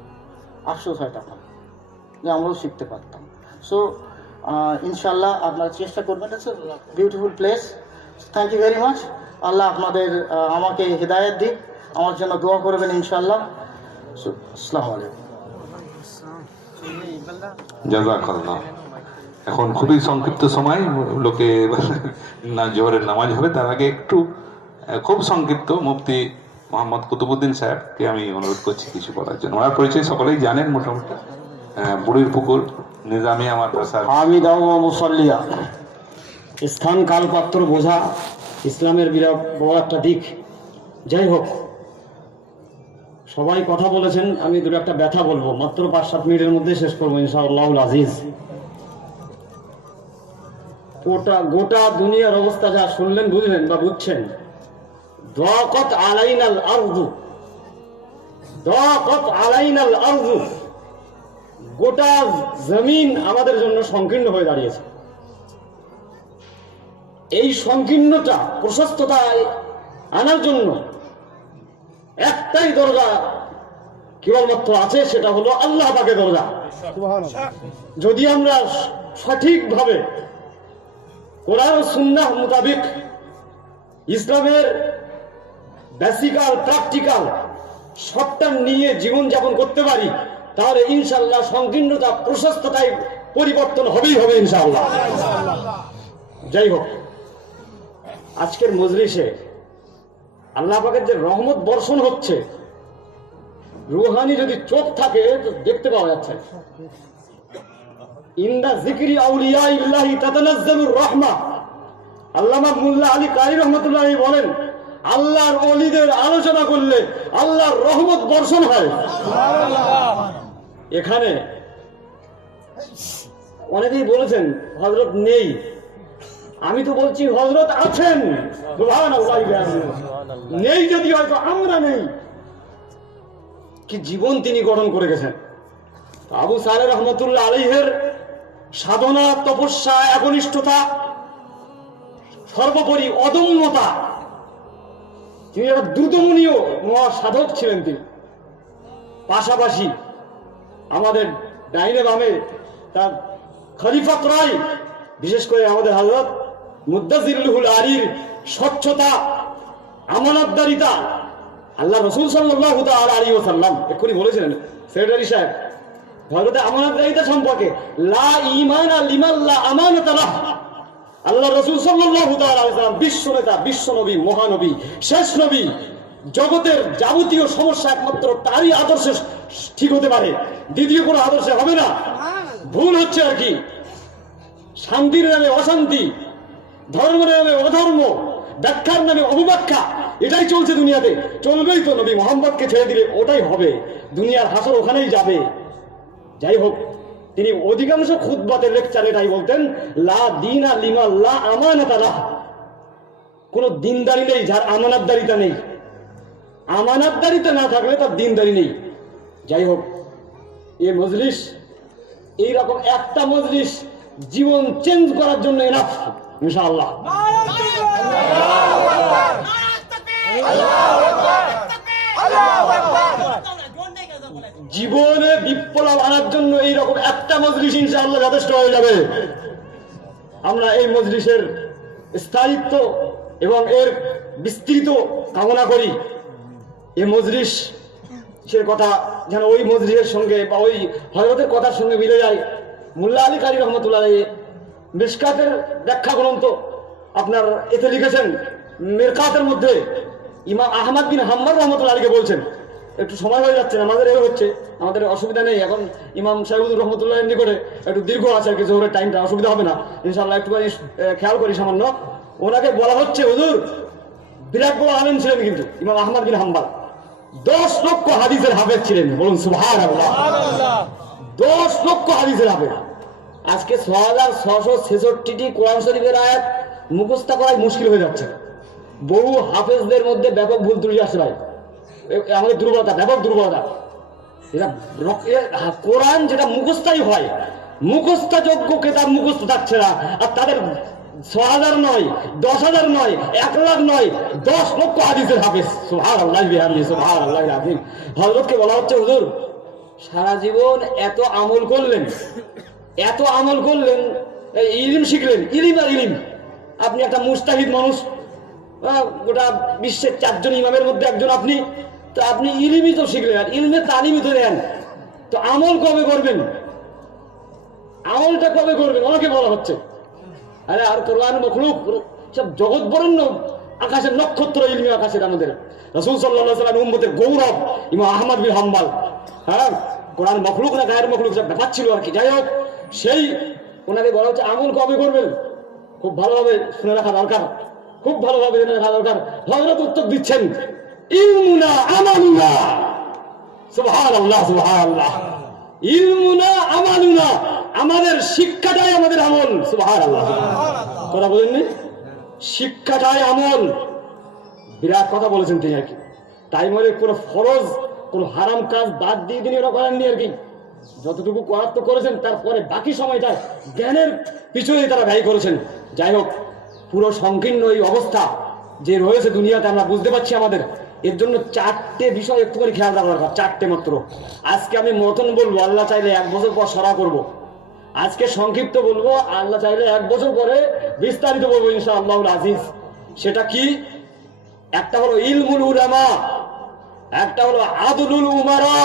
আফসোস হয় তখন যে আমরাও শিখতে পারতাম। সো ইনশাল্লাহ আপনারা চেষ্টা করবেন। It's a beautiful place. Thank you very much. আল্লাহ আপনাদের আমাকে হেদায়েত দিক, আমার জন্য দোয়া করবেন ইনশাল্লাহ। আসসালামু আলাইকুম। জাযাকাল্লাহ। এখন খুবই সংক্ষিপ্ত সময়, লোকে না জোহরের নামাজ হবে, তার আগে একটু খুব সংক্ষিপ্ত মুফতি মোহাম্মদ কুতুবউদ্দিন সাহেবকে আমি অনুরোধ করছি কিছু বলার জন্য। ওনার পরিচয় সকলেই জানেন মোটামুটি। বুড়ির পুকুর নিজামিয়া মাদ্রাসার হামিদা ওয়া মুসাল্লিয়া। স্থান কাল পাত্র বোঝা ইসলামের বিরাট বড় একটা দিক। যাই হোক, সবাই কথা বলেছেন, আমি দুটো একটা ব্যথা বলবো, মাত্র 5-7 মিনিটের মধ্যে শেষ করবো ইনশাআল্লাহুল আজিজ। গোটা দুনিয়ার অবস্থা যা শুনলেন, বুঝলেন বা বুঝছেন, দাকাত আলাইনাল আরদু, দাকাত আলাইনাল আরদু, গোটা জমিন আমাদের জন্য সংকীর্ণ হয়ে দাঁড়িয়েছে। এই সংকীর্ণতা প্রশস্ততায় আনার জন্য একটাই দরজা কেবলমাত্র আছে, সেটা হলো আল্লাহ পাকের দরজা। যদি আমরা সঠিকভাবে কোরআন ও সুন্নাহ মোতাবেক ইসলামের বেসিক্যাল প্র্যাকটিক্যাল সবটা নিয়ে জীবন যাপন করতে পারি, তাহলে ইনশাআল্লাহ সংকীর্ণতা প্রশস্ততায় পরিবর্তন হবেই হবে ইনশাআল্লাহ। যাই হোক, আজকের মজলিসে আল্লাহ পাকের যে রহমত বর্ষণ হচ্ছে, রুহানি যদি চোখ থাকে তো দেখতে পাওয়া যাচ্ছে। ইন্দা যিকরি আউলিয়া ইল্লাহি তাতানাজ্জালুর রাহমা। আল্লামা মুল্লা আলী কারি রহমাতুল্লাহ বলেন, আল্লাহর ওলিদের আলোচনা করলে আল্লাহর রহমত বর্ষণ হয়। এখানে অনেকেই বলেছেন হযরত নেই, আমি তো বলছি হযরত আছেন। সুবহানাল্লাহ। নেই যদি হয়তো আমরা নেই, কি জীবন তিনি গঠন করে গেছেন। আবু সালেহ রহমতুল্লাহ আলাইহির সাধনা, তপস্যা, একনিষ্ঠতা, সর্বোপরি অদম্যতা, তিনি একটা দ্রুতমনীয় মহা সাধক ছিলেন। তিনি পাশাপাশি আমাদের ডাইনে বামে তার খলিফা ত্রয়, বিশেষ করে আমাদের হযরত মুদ্দাজিরুল আলীর স্বচ্ছতা, আমানতদারিতা, আল্লাহ রাসূল সাল্লাল্লাহু তাআলা আলাইহি ওয়াসাল্লাম এক্ষুনি বলেছিলেন সেক্রেটারি সাহেব হযরত আমানতদারিতা সম্পর্কে, লা ঈমানা লিমান লা আমানাতা লাহ। আল্লাহ রাসূল সাল্লাল্লাহু তাআলা আলাইহি ওয়াসাল্লাম বিশ্ব নেতা, বিশ্ব নবী, মহানবী, শেষ নবী। জগতের যাবতীয় সমস্যা একমাত্র তারই আদর্শে ঠিক হতে পারে, দ্বিতীয় কোনো আদর্শে হবে না। ভুল হচ্ছে আর কি, শান্তির নামে অশান্তি, ধর্মের নামে অধর্ম, ব্যাখ্যার নামে অপব্যাখ্যা, এটাই চলছে দুনিয়াতে। চলবেই তো, নবী মুহাম্মদকে ছেড়ে দিলে ওটাই হবে, দুনিয়ার হাসর ওখানেই যাবে। যাই হোক, তিনি অধিকাংশ খুতবাতে, লেকচারে এটাই বলতেন, লা দীনা লিমান লা আমানাতা লাহ। কোন দিনদারি নেই যার আমানতদারিতা নেই। আমানতদারিতা না থাকলে তার দিনদারি নেই। যাই হোক, এই মজলিস, এইরকম একটা মজলিস জীবন চেঞ্জ করার জন্য এনাফ ইনশাআল্লাহ। জীবনে বিপ্লব আনার জন্য এইরকম একটা মজলিস ইনশাআল্লাহ যথেষ্ট হয়ে যাবে। আমরা এই মজলিসের স্থায়িত্ব এবং এর বিস্তৃত কামনা করি। এই মজলিসের কথা যেন ওই মজলিসের সঙ্গে বা ওই হযরতের কথার সঙ্গে মিলে যায়। মুল্লা আলী কারি রহমতুল্লাহ মিশকাতের ব্যাখ্যা গ্রন্থ আপনার এতে লিখেছেন, মিরকাতের মধ্যে ইমাম আহমদ বিন হাম্বল রহমতুল্লাহ আলীকে বলছেন, একটু সময় হয়ে যাচ্ছে, আমাদের এ হচ্ছে, আমাদের অসুবিধা নেই। এখন ইমাম সাহেবুর রহমতুল্লাহ নিকটে একটু দীর্ঘ আছে আর কি, জোহরের টাইমটা অসুবিধা হবে না ইনশাআল্লাহ, একটু খেয়াল করি সামান্য। ওনাকে বলা হচ্ছে, হুজুর বিরাট বড় আলেম ছিলেন কিন্তু ইমাম আহমদ বিন হাম্বল, 10 লক্ষ হাদিসের হাফেজ ছিলেন। বলুন সুবহানাল্লাহ। 10 লক্ষ হাদিসের হাফেজ। আজকে 6666টি কোরআন শরীফের আয়াত মুখস্থ করাই মুশকিল হয়ে যাচ্ছে। বহু হাফেজদের মধ্যে ব্যাপক ভুল ত্রুটি আসে ভাই, আমাদের দুর্বলতা, ব্যাপক দুর্বলতা। এটা কোরআন যেটা মুখস্থই হয়, মুখস্থযোগ্য কেতাব মুখস্থ থাকছে না। আর তাদের 6000 নয়, 10,000 নয়, 1 লাখ নয়, 10 লক্ষ হাদিসের হাফেজ। সুবহানাল্লাহ বিহামদিহি সুবহানাল্লাহিল আযীম। হযরতকে বলা হচ্ছে, হুজুর সারা জীবন এত আমল করলেন, এত আমল করলেন, ইলম শিখলেন, ইলিম আর ইলিম। আপনি একটা মুস্তাহিদ মানুষ, গোটা বিশ্বের 4 জন ইমামের মধ্যে একজন আপনি, তো আপনি ইলিমই তো শিখলেন, আর ইলমের তালিমই তো দেন, তো আমল কবে করবেন? আমলটা কবে করবেন ওনাকে বলা হচ্ছে। আরে আর কোরআন মখলুক, সব জগৎ বরেণ্য আকাশের নক্ষত্র, ইলমি আকাশের আমাদের রাসূল সাল্লাল্লাহু আলাইহি ওয়াসাল্লাম উম্মতের গৌরব ইমাম আহমদ বিন হাম্বল। হ্যাঁ, কোরআন মখলুক না গায়ের মখলুক ব্যাপার ছিল আর কি। যাই হোক, সেই ওনাকে বলা হচ্ছে আমল কবে করবেন, খুব ভালোভাবে শুনে রাখা দরকার, খুব ভালোভাবে জেনে রাখা দরকার। হযরত উত্তর দিচ্ছেন ইলমুনা আমালুনা, সুবহানাল্লাহ সুবহানাল্লাহ, ইলমুনা আমালুনা, আমাদের শিক্ষাটাই আমাদের আমল, সুবহানাল্লাহ। কথা বলেননি, শিক্ষাটাই আমল, বিরাট কথা বলেছেন তিনি আর কি। তাই বলে কোনো ফরজ কোনো হারাম কাজ বাদ দিয়ে তিনি ওরা করেননি আর কি। যতটুকু করার তো করেছেন, তারপরে বাকি সময়টা জ্ঞানের পিছনে তারা ব্যয় করেছেন। যাই হোক, পুরো সংকীর্ণ এই অবস্থা যে রয়েছে দুনিয়াতে আমরা বুঝতে পারছি আমাদের, এর জন্য 4টে বিষয় একটুখানি খেয়াল রাখা দরকার, 4টে মাত্র। আজকে আমি মতন বলবো, আল্লাহ চাইলে 1 বছর পর সরা করব। আজকে সংক্ষিপ্ত বলবো, আল্লাহ চাইলে 1 বছর পরে বিস্তারিত বলবো ইনশাআল্লাহুল আজিজ। সেটা কি? একটা হলো ইলমুল উলামা, একটা হলো আদলুল উমারা,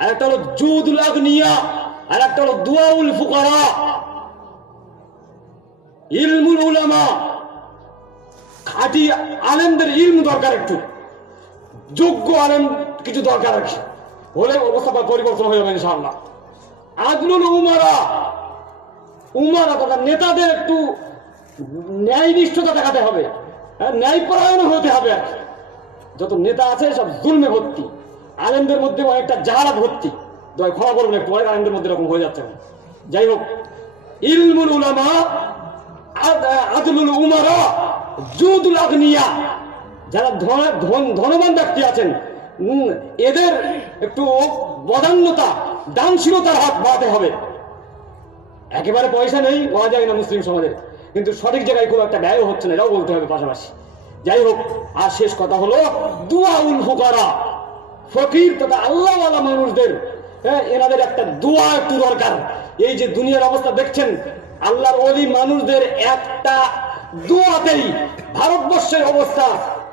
আর একটা হলো জুদুল আগনিয়া, আর একটা হলো দুআউল ফুকারা। ইলমুল উলামা, খাঁটি আলেমদের ইলম দরকার, একটু যোগ্য আলেম কিছু দরকার আছে, হলে অবস্থা পরিবর্তন হয়ে যাবে ইনশাআল্লাহ। আদলুল উমারা, উমারা তথা নেতাদের একটু ন্যায় নিষ্ঠতা দেখাতে হবে, ন্যায়পরায়ণ হতে হবে আর কি। যত নেতা আছে সব জুলমে ভর্তি, আলেমদের মধ্যে অনেকটা জাহালাত ভর্তি। ক্ষমা করবেন একটু, অনেক আলেমদের মধ্যে এরকম হয়ে যাচ্ছে। যাই হোক, ইলমুল উলামা, আদলুল উমারা, জুদুল আগনিয়া, যারা ধনবান ব্যক্তি আছেন এদের একটু বদান্যতা, দানশীলতার হাত বাড়াতে হবে। একেবারে পয়সা নেই বলা যায় না মুসলিম সমাজে, কিন্তু সঠিক জায়গায় খুব একটা ব্যয় হচ্ছে না, এটাও বলতে হবে পাশাপাশি। যাই হোক, আর শেষ কথা হলো দুআউল ফুকারা, ফকির তথা আল্লাহওয়ালা মানুষদের এনাদের একটা দোয়া একটু দরকার। এই যে দুনিয়ার অবস্থা দেখছেন, আল্লাহর ওলি মানুষদের একটা দোয়াতেই ভারতবর্ষের অবস্থা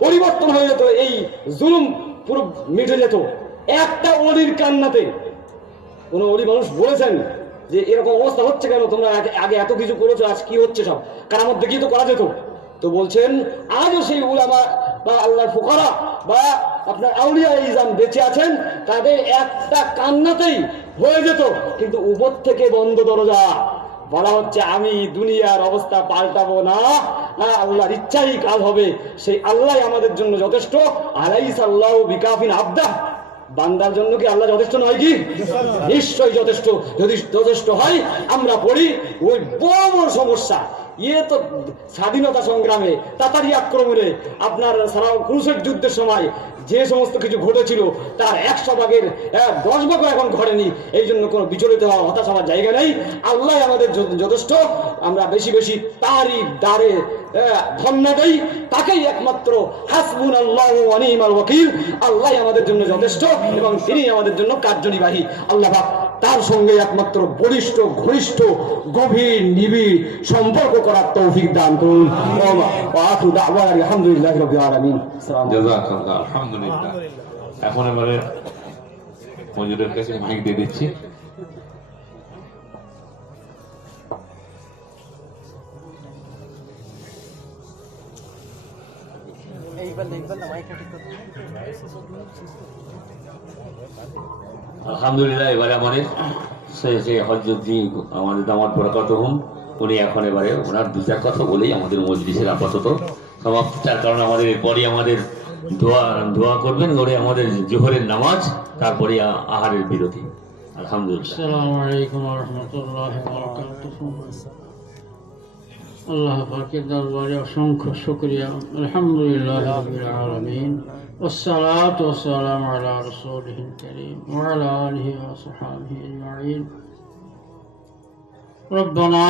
পরিবর্তন হয়ে যেত, এই জুলুম পুরো মিটে যেত একটা ওলির কান্নাতে। কোন ওলি মানুষ বলেছেন যে এরকম অবস্থা হচ্ছে কেন, তোমরা আগে এত কিছু করেছো, আজ কি হচ্ছে সব, কারামত দেখিয়ে তো করা যেত। তো বলছেন আজও সেই উলামা বা আল্লাহর ফুকারা বা আপনার আউলিয়া ইজাম বেঁচে আছেন, তাদের একটা কান্নাতেই হয়ে যেত। কিন্তু উপর থেকে বন্ধ দরজা, বলা হচ্ছে আমি দুনিয়ার অবস্থা পাল্টাবো না, আল্লাহর ইচ্ছাই কাজ হবে, সেই আল্লাহ আমাদের জন্য যথেষ্ট। আলাইসাল্লাহু বিকাফিন আবদা, বান্দার জন্য কি আল্লাহ যথেষ্ট নয়? কি নিশ্চয়ই যথেষ্ট। যদি যথেষ্ট হয়, আমরা পড়ি ওই বড় বড় সমস্যা, তো স্বাধীনতা সংগ্রামে, তাতারি আক্রমণে, আপনার সারা ক্রুসেড যুদ্ধের সময় যে সমস্ত কিছু ঘটেছিল তার 100 ভাগের 10 ভাগও এখন ঘটেনি। এই জন্য কোনো বিচলিত হওয়া, হতাশ হওয়ার জায়গা নেই। আল্লাহ আমাদের যথেষ্ট, আমরা বেশি বেশি তারই দ্বারে ধন্যবাদ দেই, তাকেই একমাত্র হাসবুনাল্লাহু ওয়া নি'মাল ওয়াকিল, আল্লাহ আমাদের জন্য যথেষ্ট এবং তিনি আমাদের জন্য কার্যনির্বাহী। আল্লাহ পাক তার সঙ্গে একমাত্র বলিষ্ঠ, ঘনিষ্ঠ, গভীর, নিবিড় সম্পর্ক করার তৌফিক দান করুন। ওয়া আখিরু দাওয়ানা আলহামদুলিল্লাহি রাব্বিল আলামিন। জাযাকাল্লাহ, আলহামদুলিল্লাহ। এখন এবারে মজুরের কাছে মাইক দিয়ে দিচ্ছি। আলহামদুলিল্লাহ, এবারে আমাদের সেই হযরত জি আমাদের দামাত বরকত হুম, উনি এখন এবারে ওনার 2-4 কথা বলেই আমাদের মজলিসের আপাতত সমাপ্ত। তার কারণ আমাদের এরপরই আমাদের দোয়া করবেন, ওরে আমাদের জোহরের নামাজ, তারপরে আহারের বিরতি। আলহামদুলিল্লাহ। আসসালামু আলাইকুম ওয়া রাহমাতুল্লাহি ওয়া বারাকাতুহু। আল্লাহ পাকের দরবারে অসংখ্য শুকরিয়া। আলহামদুলিল্লাহি রাব্বিল আলামিন, والصلاة والسلام على رسوله الكريم وعلى آله وصحبه أجمعين. ربنا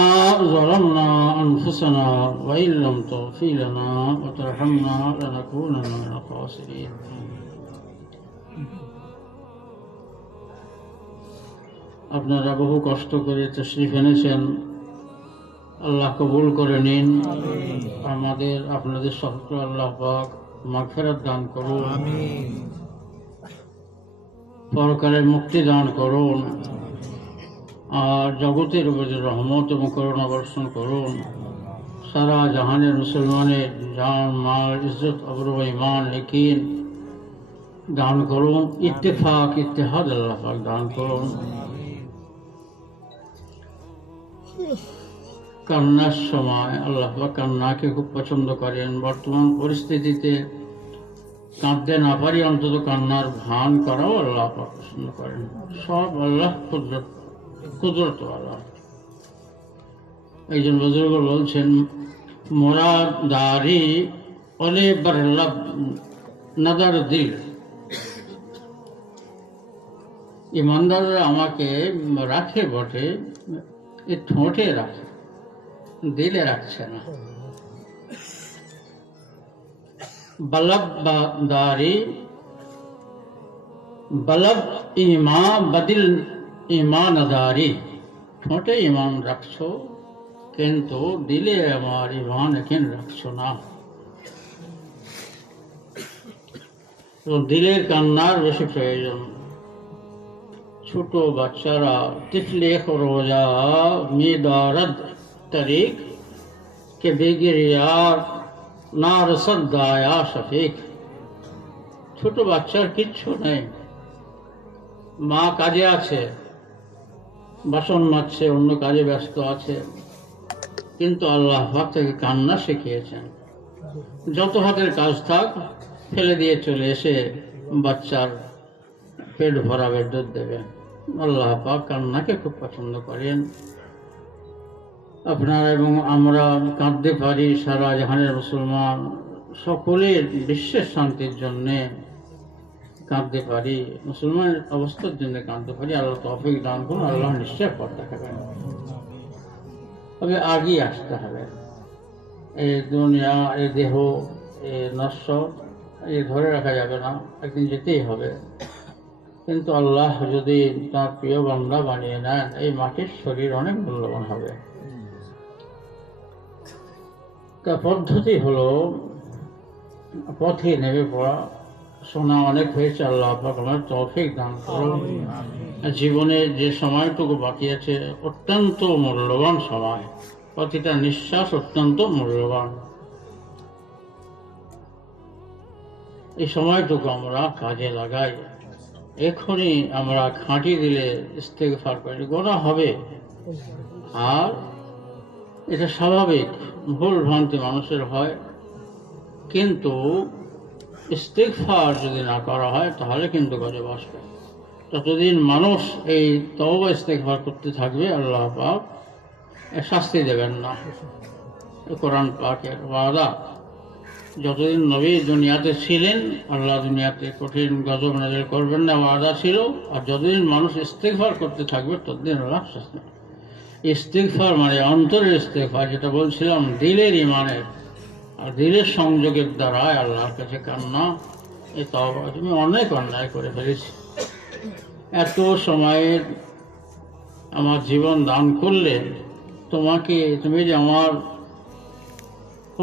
ظلمنا أنفسنا وإن لم تغفر لنا وترحمنا لنكونن من الخاسرين. আপনারা বহু কষ্ট করে তশরিফ এনেছেন, আল্লাহ কবুল করে নিন। আমাদের আপনাদের সকলকে আল্লাহ পাক মাগফিরাত দান করুন, পরকালের মুক্তি দান করুন, আর জগতের উপরে রহমত এবং করুণা বর্ষণ করুন। সারা জাহানের মুসলমানের জান, মাল, ইজ্জত, আবরু, ঈমান, নেকিন দান করুন, ইত্তেফাক ইত্তেহাদ আল্লাহ পাক দান করুন। কান্নার সময় আল্লাহ পাক কান্নাকে খুব পছন্দ করেন। বর্তমান পরিস্থিতিতে কাঁদতে না পারি অন্তত কান্নার ভান করাও আল্লাহ পাক পছন্দ করেন। সব আল্লাহ কুদরত আল্লাহ। একজন বুজুর্গ বলছেন, মোরাদারি অলে বরলব নজর দিল। ইমানদাররা আমাকে রাখে বটে, এ ঠোঁটে রাখে, দিলে রাখছে না। বলবদারি বলব ইমা বদিল ইমানদারি। ঠোঁটে ইমান রাখছো কিন্তু দিলে আমার ইমান এখন রাখছো না। তো দিলের কান্নার বেশি প্রয়োজন। ছোট বাচ্চারা তিফলে রোজা মিদারদ তরিক কে বেগিরিয়ার না রসদ গায়া শফিক। ছোট বাচ্চার কিচ্ছু নেই, মা কাজে আছে, বাসন মাজছে, অন্য কাজে ব্যস্ত আছে, কিন্তু আল্লাহ পাক তাকে কান্না শিখিয়েছেন। যত হাতের কাজ থাক ফেলে দিয়ে চলে এসে বাচ্চার পেট ভরাবে, দুধ দেবে। আল্লাহ পাক কান্নাকে খুব পছন্দ করেন। আপনারা এবং আমরা কাঁদতে পারি, সারা জাহানের মুসলমান সকলের বিশ্বের শান্তির জন্যে কাঁদতে পারি, মুসলমানের অবস্থার জন্য কাঁদতে পারি। আল্লাহ তৌফিক দান করুন, আল্লাহ নিশ্চয় পথ দেখাবেন। তবে আগেই আসতে হবে। এই দুনিয়া, এই দেহ, এ নশ্বর, এ ধরে রাখা যাবে না, একদিন যেতেই হবে। কিন্তু আল্লাহ যদি তার প্রিয় বান্দা বানিয়ে নেন, এই মাটির শরীর অনেক মূল্যবান হবে। তা পদ্ধতি হলো পথে নেমে পড়া। শোনা অনেক হয়েছে, আল্লাহ পাক আমাদের তৌফিক দান করুন। জীবনে যে সময়টুকু বাকি আছে অত্যন্ত মূল্যবান সময়, প্রতিটা নিঃশ্বাস অত্যন্ত মূল্যবান। এই সময়টুকু আমরা কাজে লাগাই। এখনই আমরা খাঁটি দিলে ইস্তেগফার করি, গোনাহ হবে, আর এটা স্বাভাবিক, ভুল ভ্রান্তি মানুষের হয়। কিন্তু ইস্তেগফার যদি না করা হয় তাহলে কিন্তু গজব আসবে। যতদিন মানুষ এই তওবা ইস্তেগফার করতে থাকবে আল্লাহ পাক শাস্তি দেবেন না। কোরআন পাকের ওয়াদা, যতদিন নবী দুনিয়াতে ছিলেন আল্লাহ দুনিয়াতে কঠিন গজব নাযিল করবেন না, ওয়াদা ছিল। আর যতদিন মানুষ ইস্তেগফার করতে থাকবে ততদিন আল্লাহ শাস্তি। ইস্তেগফার মানে অন্তরের ইস্তেগফার, যেটা বলছিলাম দিলের ইমানের আর দিলের সংযোগের দ্বারাই আল্লাহর কাছে কান্না। এই তওবা, তুমি অনেক অন্যায় করে ফেলেছি, এত সময়ের আমার জীবন দান করলে তোমাকে, তুমি যে আমার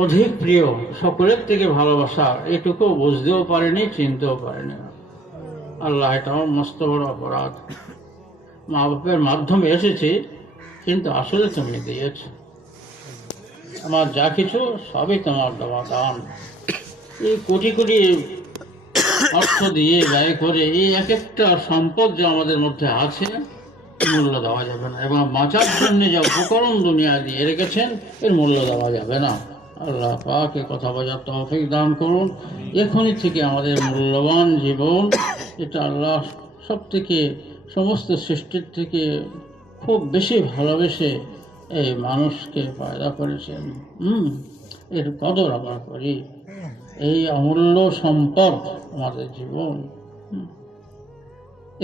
অধিক প্রিয়, সকলের থেকে ভালোবাসা, এটুকু বুঝতেও পারেনি, চিনতেও পারেনি। আল্লাহ, এটাও মস্ত বড় অপরাধ। মা বাপের মাধ্যমে এসেছি, কিন্তু আসলে তুমি দিয়েছ। আমার যা কিছু সবই তোমার দেওয়া দান। এই কোটি কোটি অর্থ দিয়ে ব্যয় করে এই এক একটা সম্পদ যে আমাদের মধ্যে আছে, মূল্য দেওয়া যাবে না। এবং বাঁচার জন্য যে উপকরণ দুনিয়া দিয়ে রেখেছেন, এর মূল্য দেওয়া যাবে না। আল্লাহ পাক এ কথা বোঝার তৌফিক দান করুন। এখনই থেকে আমাদের মূল্যবান জীবন, এটা আল্লাহ সব থেকে, সমস্ত সৃষ্টির থেকে খুব বেশি ভালোবেসে এই মানুষকে পয়দা করেছেন। এর কদর আমরা করি। এই অমূল্য সম্পদ আমাদের জীবন,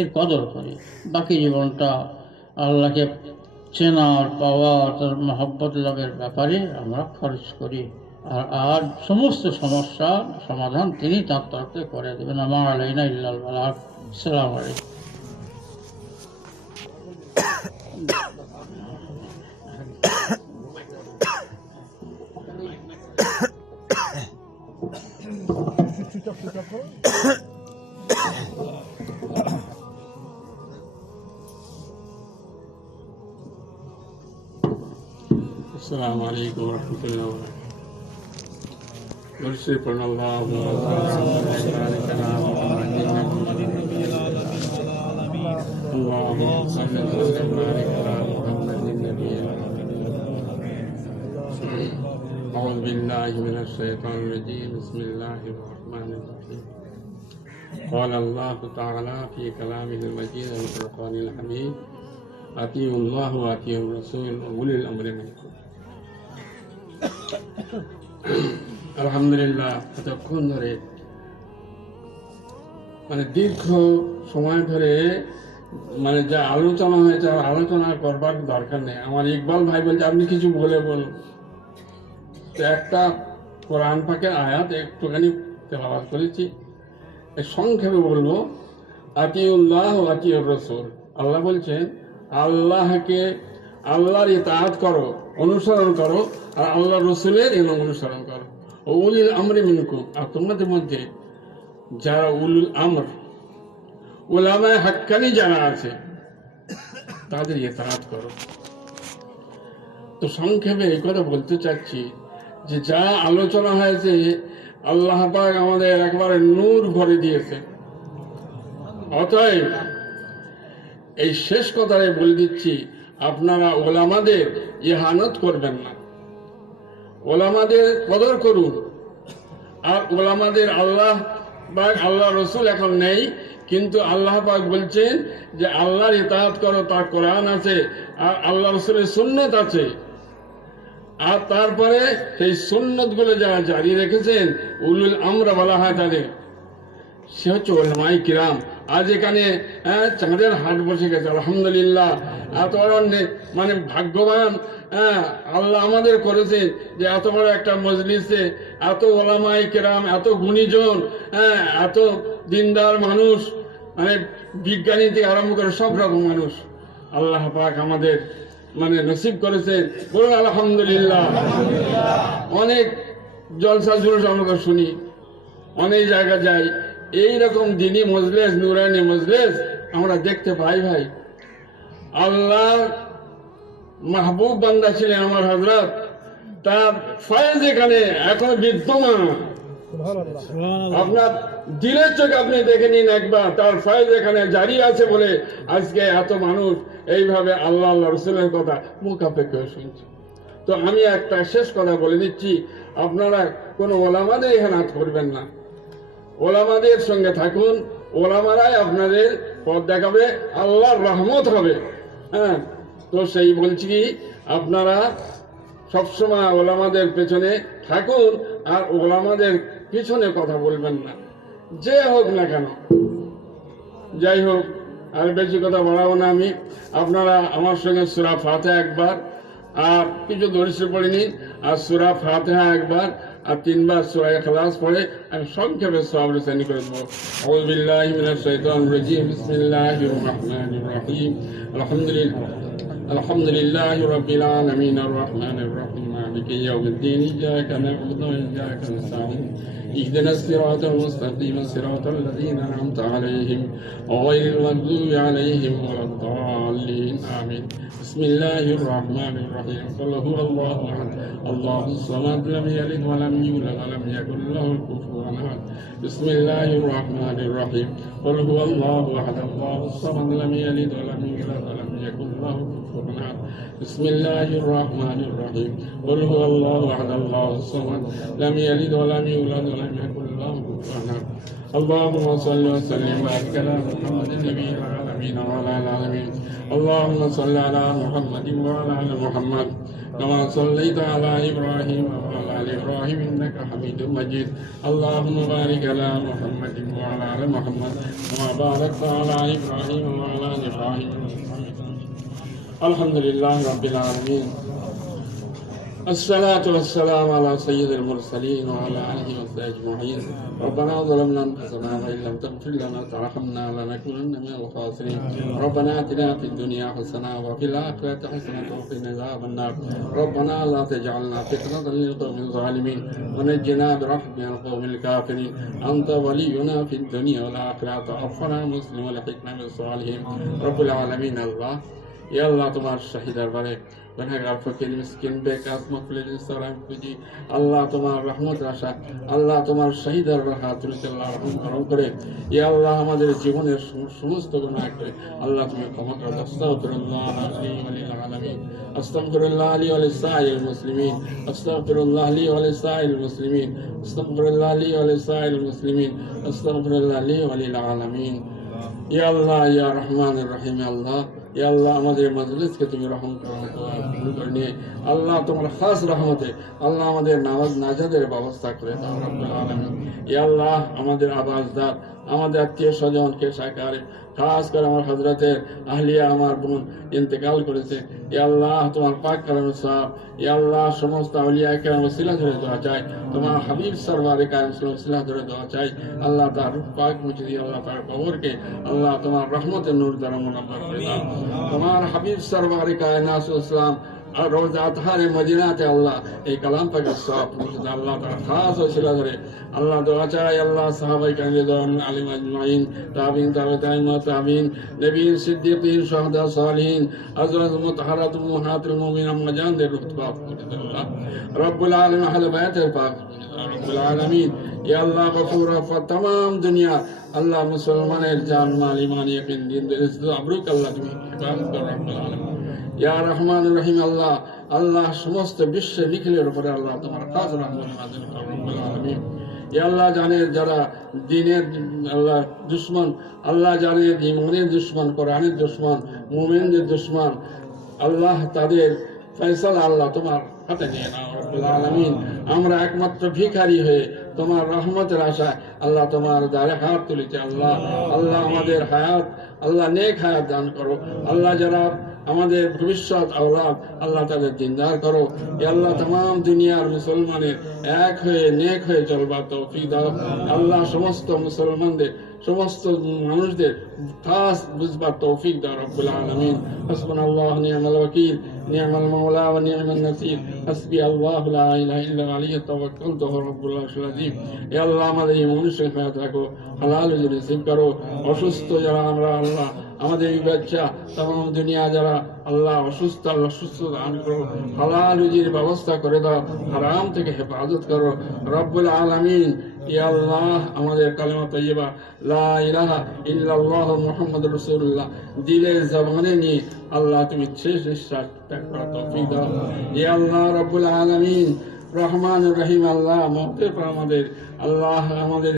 এর কদর করি। বাকি জীবনটা আল্লাহকে চেনার, পাওয়ার, তার মহব্বত লাভের ব্যাপারে আমরা খরচ করি। আর সমস্ত সমস্যার সমাধান তিনি তার তরফে করে দেবেন। আমার আলাইনা ইল্লাল বালাগ। আসসালামু আলাইকুম। আসসালামু আলাইকুম ওয়া রাহমাতুল্লাহি ওয়া বারাকাতুহু। درسي قلنا اللهم صل على محمد النبي العالمين اللهم صل وسلم وبارك على محمد النبي أعوذ بالله من الشيطان الرجيم بسم الله الرحمن الرحيم قال الله تعالى في كلامه المجيد والفرقان الحميد أطيعوا الله وأطيعوا الرسول وأولي الأمر منكم আলহামদুলিল্লাহ এতক্ষণ ধরে দীর্ঘ সময় ধরে যা আলোচনা হয়েছে আলোচনা করবার দরকার নেই। আমার ইকবাল ভাই বলছে আপনি কিছু বলে বলুন। তো একটা কোরআন পাকের আয়াত একটুখানি তেলাওয়াত করেছি, সংক্ষেপে বলবো আতিউল্লাহ ওয়া আতিউর রাসূল। আল্লাহ বলছেন আল্লাহকে আল্লাহর ইতাআত করো, অনুসরণ করো, আর আল্লাহ রসুলের অনুসরণ করো। উলিল আমরি মিনকুম, আর তোমাদের মধ্যে যারা উলুল আমর উলামায়ে হাক্কানি যারা আছে তাদের ইতাআত করো। তো সংক্ষেপে এই কথা বলতে চাচ্ছি যে যা আলোচনা হয়েছে আল্লাহ পাক আমাদের একবারে নূর ভরে দিয়েছে। অতএব এই শেষ কথায় বলে দিচ্ছি, আপনারা ওলামাদের ইহানত করবেন না, ওলামাদের কদর করুন। আর ওলামাদের আল্লাহ পাক আল্লাহ রসুল এখন নেই, কিন্তু আল্লাহ পাক বলছেন যে আল্লাহর ইতাআত করো, তার কোরআন আছে আর আল্লাহ রসুলের সুন্নত আছে। আর তারপরে সেই সুন্নত গুলো যারা জারি রেখেছেন উলুল আমর বলা হয় তাদের, সে হচ্ছে উলামায়ে কিরাম। আজ এখানে চাঁদের হাট বসে গেছে, আলহামদুলিল্লাহ। এত বড় ভাগ্যবান আল্লাহ আমাদের করেছেন যে এত বড় একটা মজলিসে এত উলামায়ে কিরাম, এত গুণীজন, এত দিনদার মানুষ, বিজ্ঞানী থেকে আরম্ভ করে সব রকম মানুষ আল্লাহ পাক আমাদের নসিব করেছে। বলুন আলহামদুলিল্লাহ। অনেক জলসা জুলুস আমরা শুনি, অনেক জায়গা যাই, এইরকম দিনী মজলিস, নুরানি মজলিস আমরা দেখতে পাই। ভাই, আল্লাহ মাহবুব বান্দা ছিলেন আমার হযরত, তার ফয়েজ এখানে এখন বিদ্যমান। আপনার দিলের চোখে আপনি দেখে নিন একবার, তার ফয়েজ এখানে জারি আছে বলে আজকে এত মানুষ এইভাবে আল্লাহ আল্লাহ রসুলের কথা মুখাপেক্ষি শুনছে। তো আমি একটা শেষ কথা বলে দিচ্ছি, আপনারা কোনো ওলামাদের ইহানাত করবেন না, ওলামাদের সঙ্গে থাকুন, ওলামারাই আপনাদের পথ দেখাবে, আল্লাহর রহমত হবে। তো সেই বলছি কি, আপনারা সবসময় ওলামাদের পেছনে থাকুন আর ওলামাদের পিছনে কথা বলবেন না, যে হোক না কেন। যাই হোক, আর বেশি কথা বাড়াবো না আমি। আপনারা আমার সঙ্গে সূরা ফাতিহা একবার, আর কিছু দরুদ পড়ে নিন, আর সূরা ফাতিহা একবার, আর 3 বার সূরা ইখলাস পড়ে আমি সংক্ষেপে সওয়াব রেসানি করে দেবো। আউযু বিল্লাহি মিনাশ শাইতানির রাজীম, বিসমিল্লাহির রাহমানির রাহিম। আলহামদুলিল্লাহি রাব্বিল আলামিন, আর রাহমানির রাহিম, মালিকি ইয়াউমিদ্দিন, ইয়্যাকা না'বুদু ওয়া ইয়্যাকা নাস্তাঈন, اهدنا الصراط المستقيم صراط الذين أنعمت عليهم غير المغضوب عليهم ولا الضالين آمين. بسم الله الرحمن الرحيم. قل هو الله أحد الله الصمد لم يلد ولم يولد ولم يكن له كفوا أحد. بسم الله الرحمن الرحيم. قل هو الله أحد الله الصمد لم يلد ولم يولد ولم يكن له كفوا أحد. بسم الله الرحمن الرحيم. قل هو الله أحد الله الصمد لم يلد ولم يولد ولم يكن له كفوا أحد. اللهم صل وسلم وبارك على محمد النبي العالمين وعلى العالمين. اللهم صل على محمد وعلى آل محمد كما صليت على إبراهيم وعلى آل إبراهيم إنك حميد مجيد. اللهم بارك على محمد وعلى آل محمد كما باركت على إبراهيم وعلى آل إبراهيم. الحمد لله رب العالمين. الصلاة والسلام على سيد المرسلين وعلى آله وصحبه أجمعين. ربنا ظلمنا أنفسنا وإن لم تغفر لنا وترحمنا لنكونن من الخاسرين. ربنا آتنا في الدنيا حسنة وفي الآخرة حسنة وقنا عذاب النار. ربنا لا تجعلنا فتنة للقوم الظالمين ونجنا برحمتك من القوم الكافرين. أنت ولينا في الدنيا والآخرة، توفنا مسلما والحقنا بالصالحين. رب العالمين الله ইয়া আল্লাহ তোমার শাহী দরবারে গুনাহগার ফকির মিসকিন বেকার মাফলুল ইনসারাম পুজি আল্লাহ তোমার রহমত আশা আল্লাহ তোমার শাহী দরবার হাত তুলেছে আল্লাহ রহম করম করে ইয়া আল্লাহ আমাদের জীবনের সমস্ত গুনাহ করে আল্লাহ তুমি ক্ষমা করো আস্তাগফিরুল্লাহ লিল আলামিন আস্তাগফিরুল্লাহ লি ওয়া লিসাইল মুসলিমিন আস্তাগফিরুল্লাহ লি ওয়া লিসাইল মুসলিমিন আস্তাগফিরুল্লাহ লি ওয়া লিসাইল মুসলিমিন আস্তাগফিরুল্লাহ লি ওয়া লিল আলামিন ইয়া আল্লাহ ইয়া রহমানুর রহিম আল্লাহ ইয়া আল্লাহ আমাদের মজলিসকে তুমি রহম করো কবুল করে নিয়ে আল্লাহ তোমার খাস রহমতে আল্লাহ আমাদের নাজাদের ব্যবস্থা করে দাও রব্বুল আলামিন ইয়া আল্লাহ আমাদের আবাসদার আমাদের আত্মীয় স্বজনকে সাকারে খাস করে আমার হযরতের আহলিয়া আমার বোন ইন্তেকাল করেছে ইয়া আল্লাহ তোমার পাক কালামে সাহেব ইয়া আল্লাহ সমস্ত আউলিয়া কেরাম ওসিলা ধরে দোয়া চাই তোমার হাবিব সরওয়ারে কায়েম ওসিলা ধরে দোয়া চাই আল্লাহ তার রূহ পাক মুছে দিয়ে আল্লাহ তার কবরকে আল্লাহ তোমার রহমতের নূর দ্বারা মুনাব্বর করে দাও তোমার হাবিব সরওয়ারে কায়নাত ইসলাম আর রোজা আতহারে মদিনাতে আল্লাহ এই কালাম পাকের সওয়াব মুছে দাও আল্লাহ তার খাস ওসিলা ধরে আল্লাহ দোয়া চাই আল্লাহ সাহাবায়ে কেরাম আলিম আজমাইন তাবিন তাবিন নবীন সিদ্দিকিন শুহাদা সালিহিন আজওয়াজ মুতাহহারাত উম্মাহাতুল মুমিনিন আম্মাজানদের রূহ পাক করে দাও আল্লাহ রব্বুল আলামিন আহলে বাইতের পাক রব্বুল আলামিন ইয়া আল্লাহ গফুর তমাম দুনিয়া আল্লাহ মুসলমানের জান মাল ঈমান ইয়াকিন দিন ইজ্জত আবরুক আল্লাহ তুমি হেফাজত করো রব্বুল আলামিন ইয়া রহমানুর রহিম আল্লাহ আল্লাহ সমস্ত বিশ্ব নিখিলের উপরে আল্লাহ তোমার খাস রহমত নাযিল করো রব্বুল আলামিন ইয়া আল্লাহ জানে যারা দ্বীনের আল্লাহ দুশমন আল্লাহ জানে ঈমানের দুশমন কোরআনের দুশমন মুমিনদের দুশমন আল্লাহ তাদের ফয়সালা আল্লাহ তোমার হাতে নিয়ে নাও রব্বুল আলামিন আমরা একমাত্র ভিখারি হয়ে তোমার রহমতের আশায় আল্লাহ তোমার দ্বারে হাত তুলেছে আল্লাহ আল্লাহ আমাদের হায়াত আল্লাহ নেক হায়াত দান করো আল্লাহ যারা আমাদের ভবিষ্যৎ আওলাদ আল্লাহ তাদের দিনদার করো এ আল্লাহ तमाम দুনিয়ার মুসলমানের এক হয়ে নেক হয়ে চলবার তৌফিক দাও আল্লাহ সমস্ত মুসলমানদের সমস্ত মানুষদের খাস বুঝবার তৌফিক দাও রব্বুল আলামিন হাসবুনাল্লাহু নি'মাল ওয়াকিল নি'মাল মাওলা ওয়া নি'মান নাসির হাসবি আল্লাহু লা ইলাহা ইল্লা আলাইহি তাওয়াক্কালতু রব্বুল আরশিল আযীম এ আল্লাহ আমাদের এই মানুষের হায়াত রাখো হালাল রুজি নসিব করো অসুস্থ যারা আমরা আল্লাহ আমাদের এই বাচ্চা तमाम দুনিয়া যারা আল্লাহ অসুস্থ আল্লাহ সুস্থ দান করো হালাল রুজির ব্যবস্থা করে দাও হারাম থেকে হেফাজত করো রব্বুল আলামিন ইয়া আল্লাহ আমাদের কালেমা তাইয়্যিবা লা ইলাহা ইল্লাল্লাহ মুহাম্মাদুর রাসূলুল্লাহ দিলের জবানে নিয়ে আল্লাহ তুমি শেষ নিঃশ্বাস ত্যাগ করার তৌফিক দাও ইয়া আল্লাহ রব্বুল আলামিন রহমানুর রহিম আল্লাহ মওতের পর আমাদের আল্লাহ আমাদের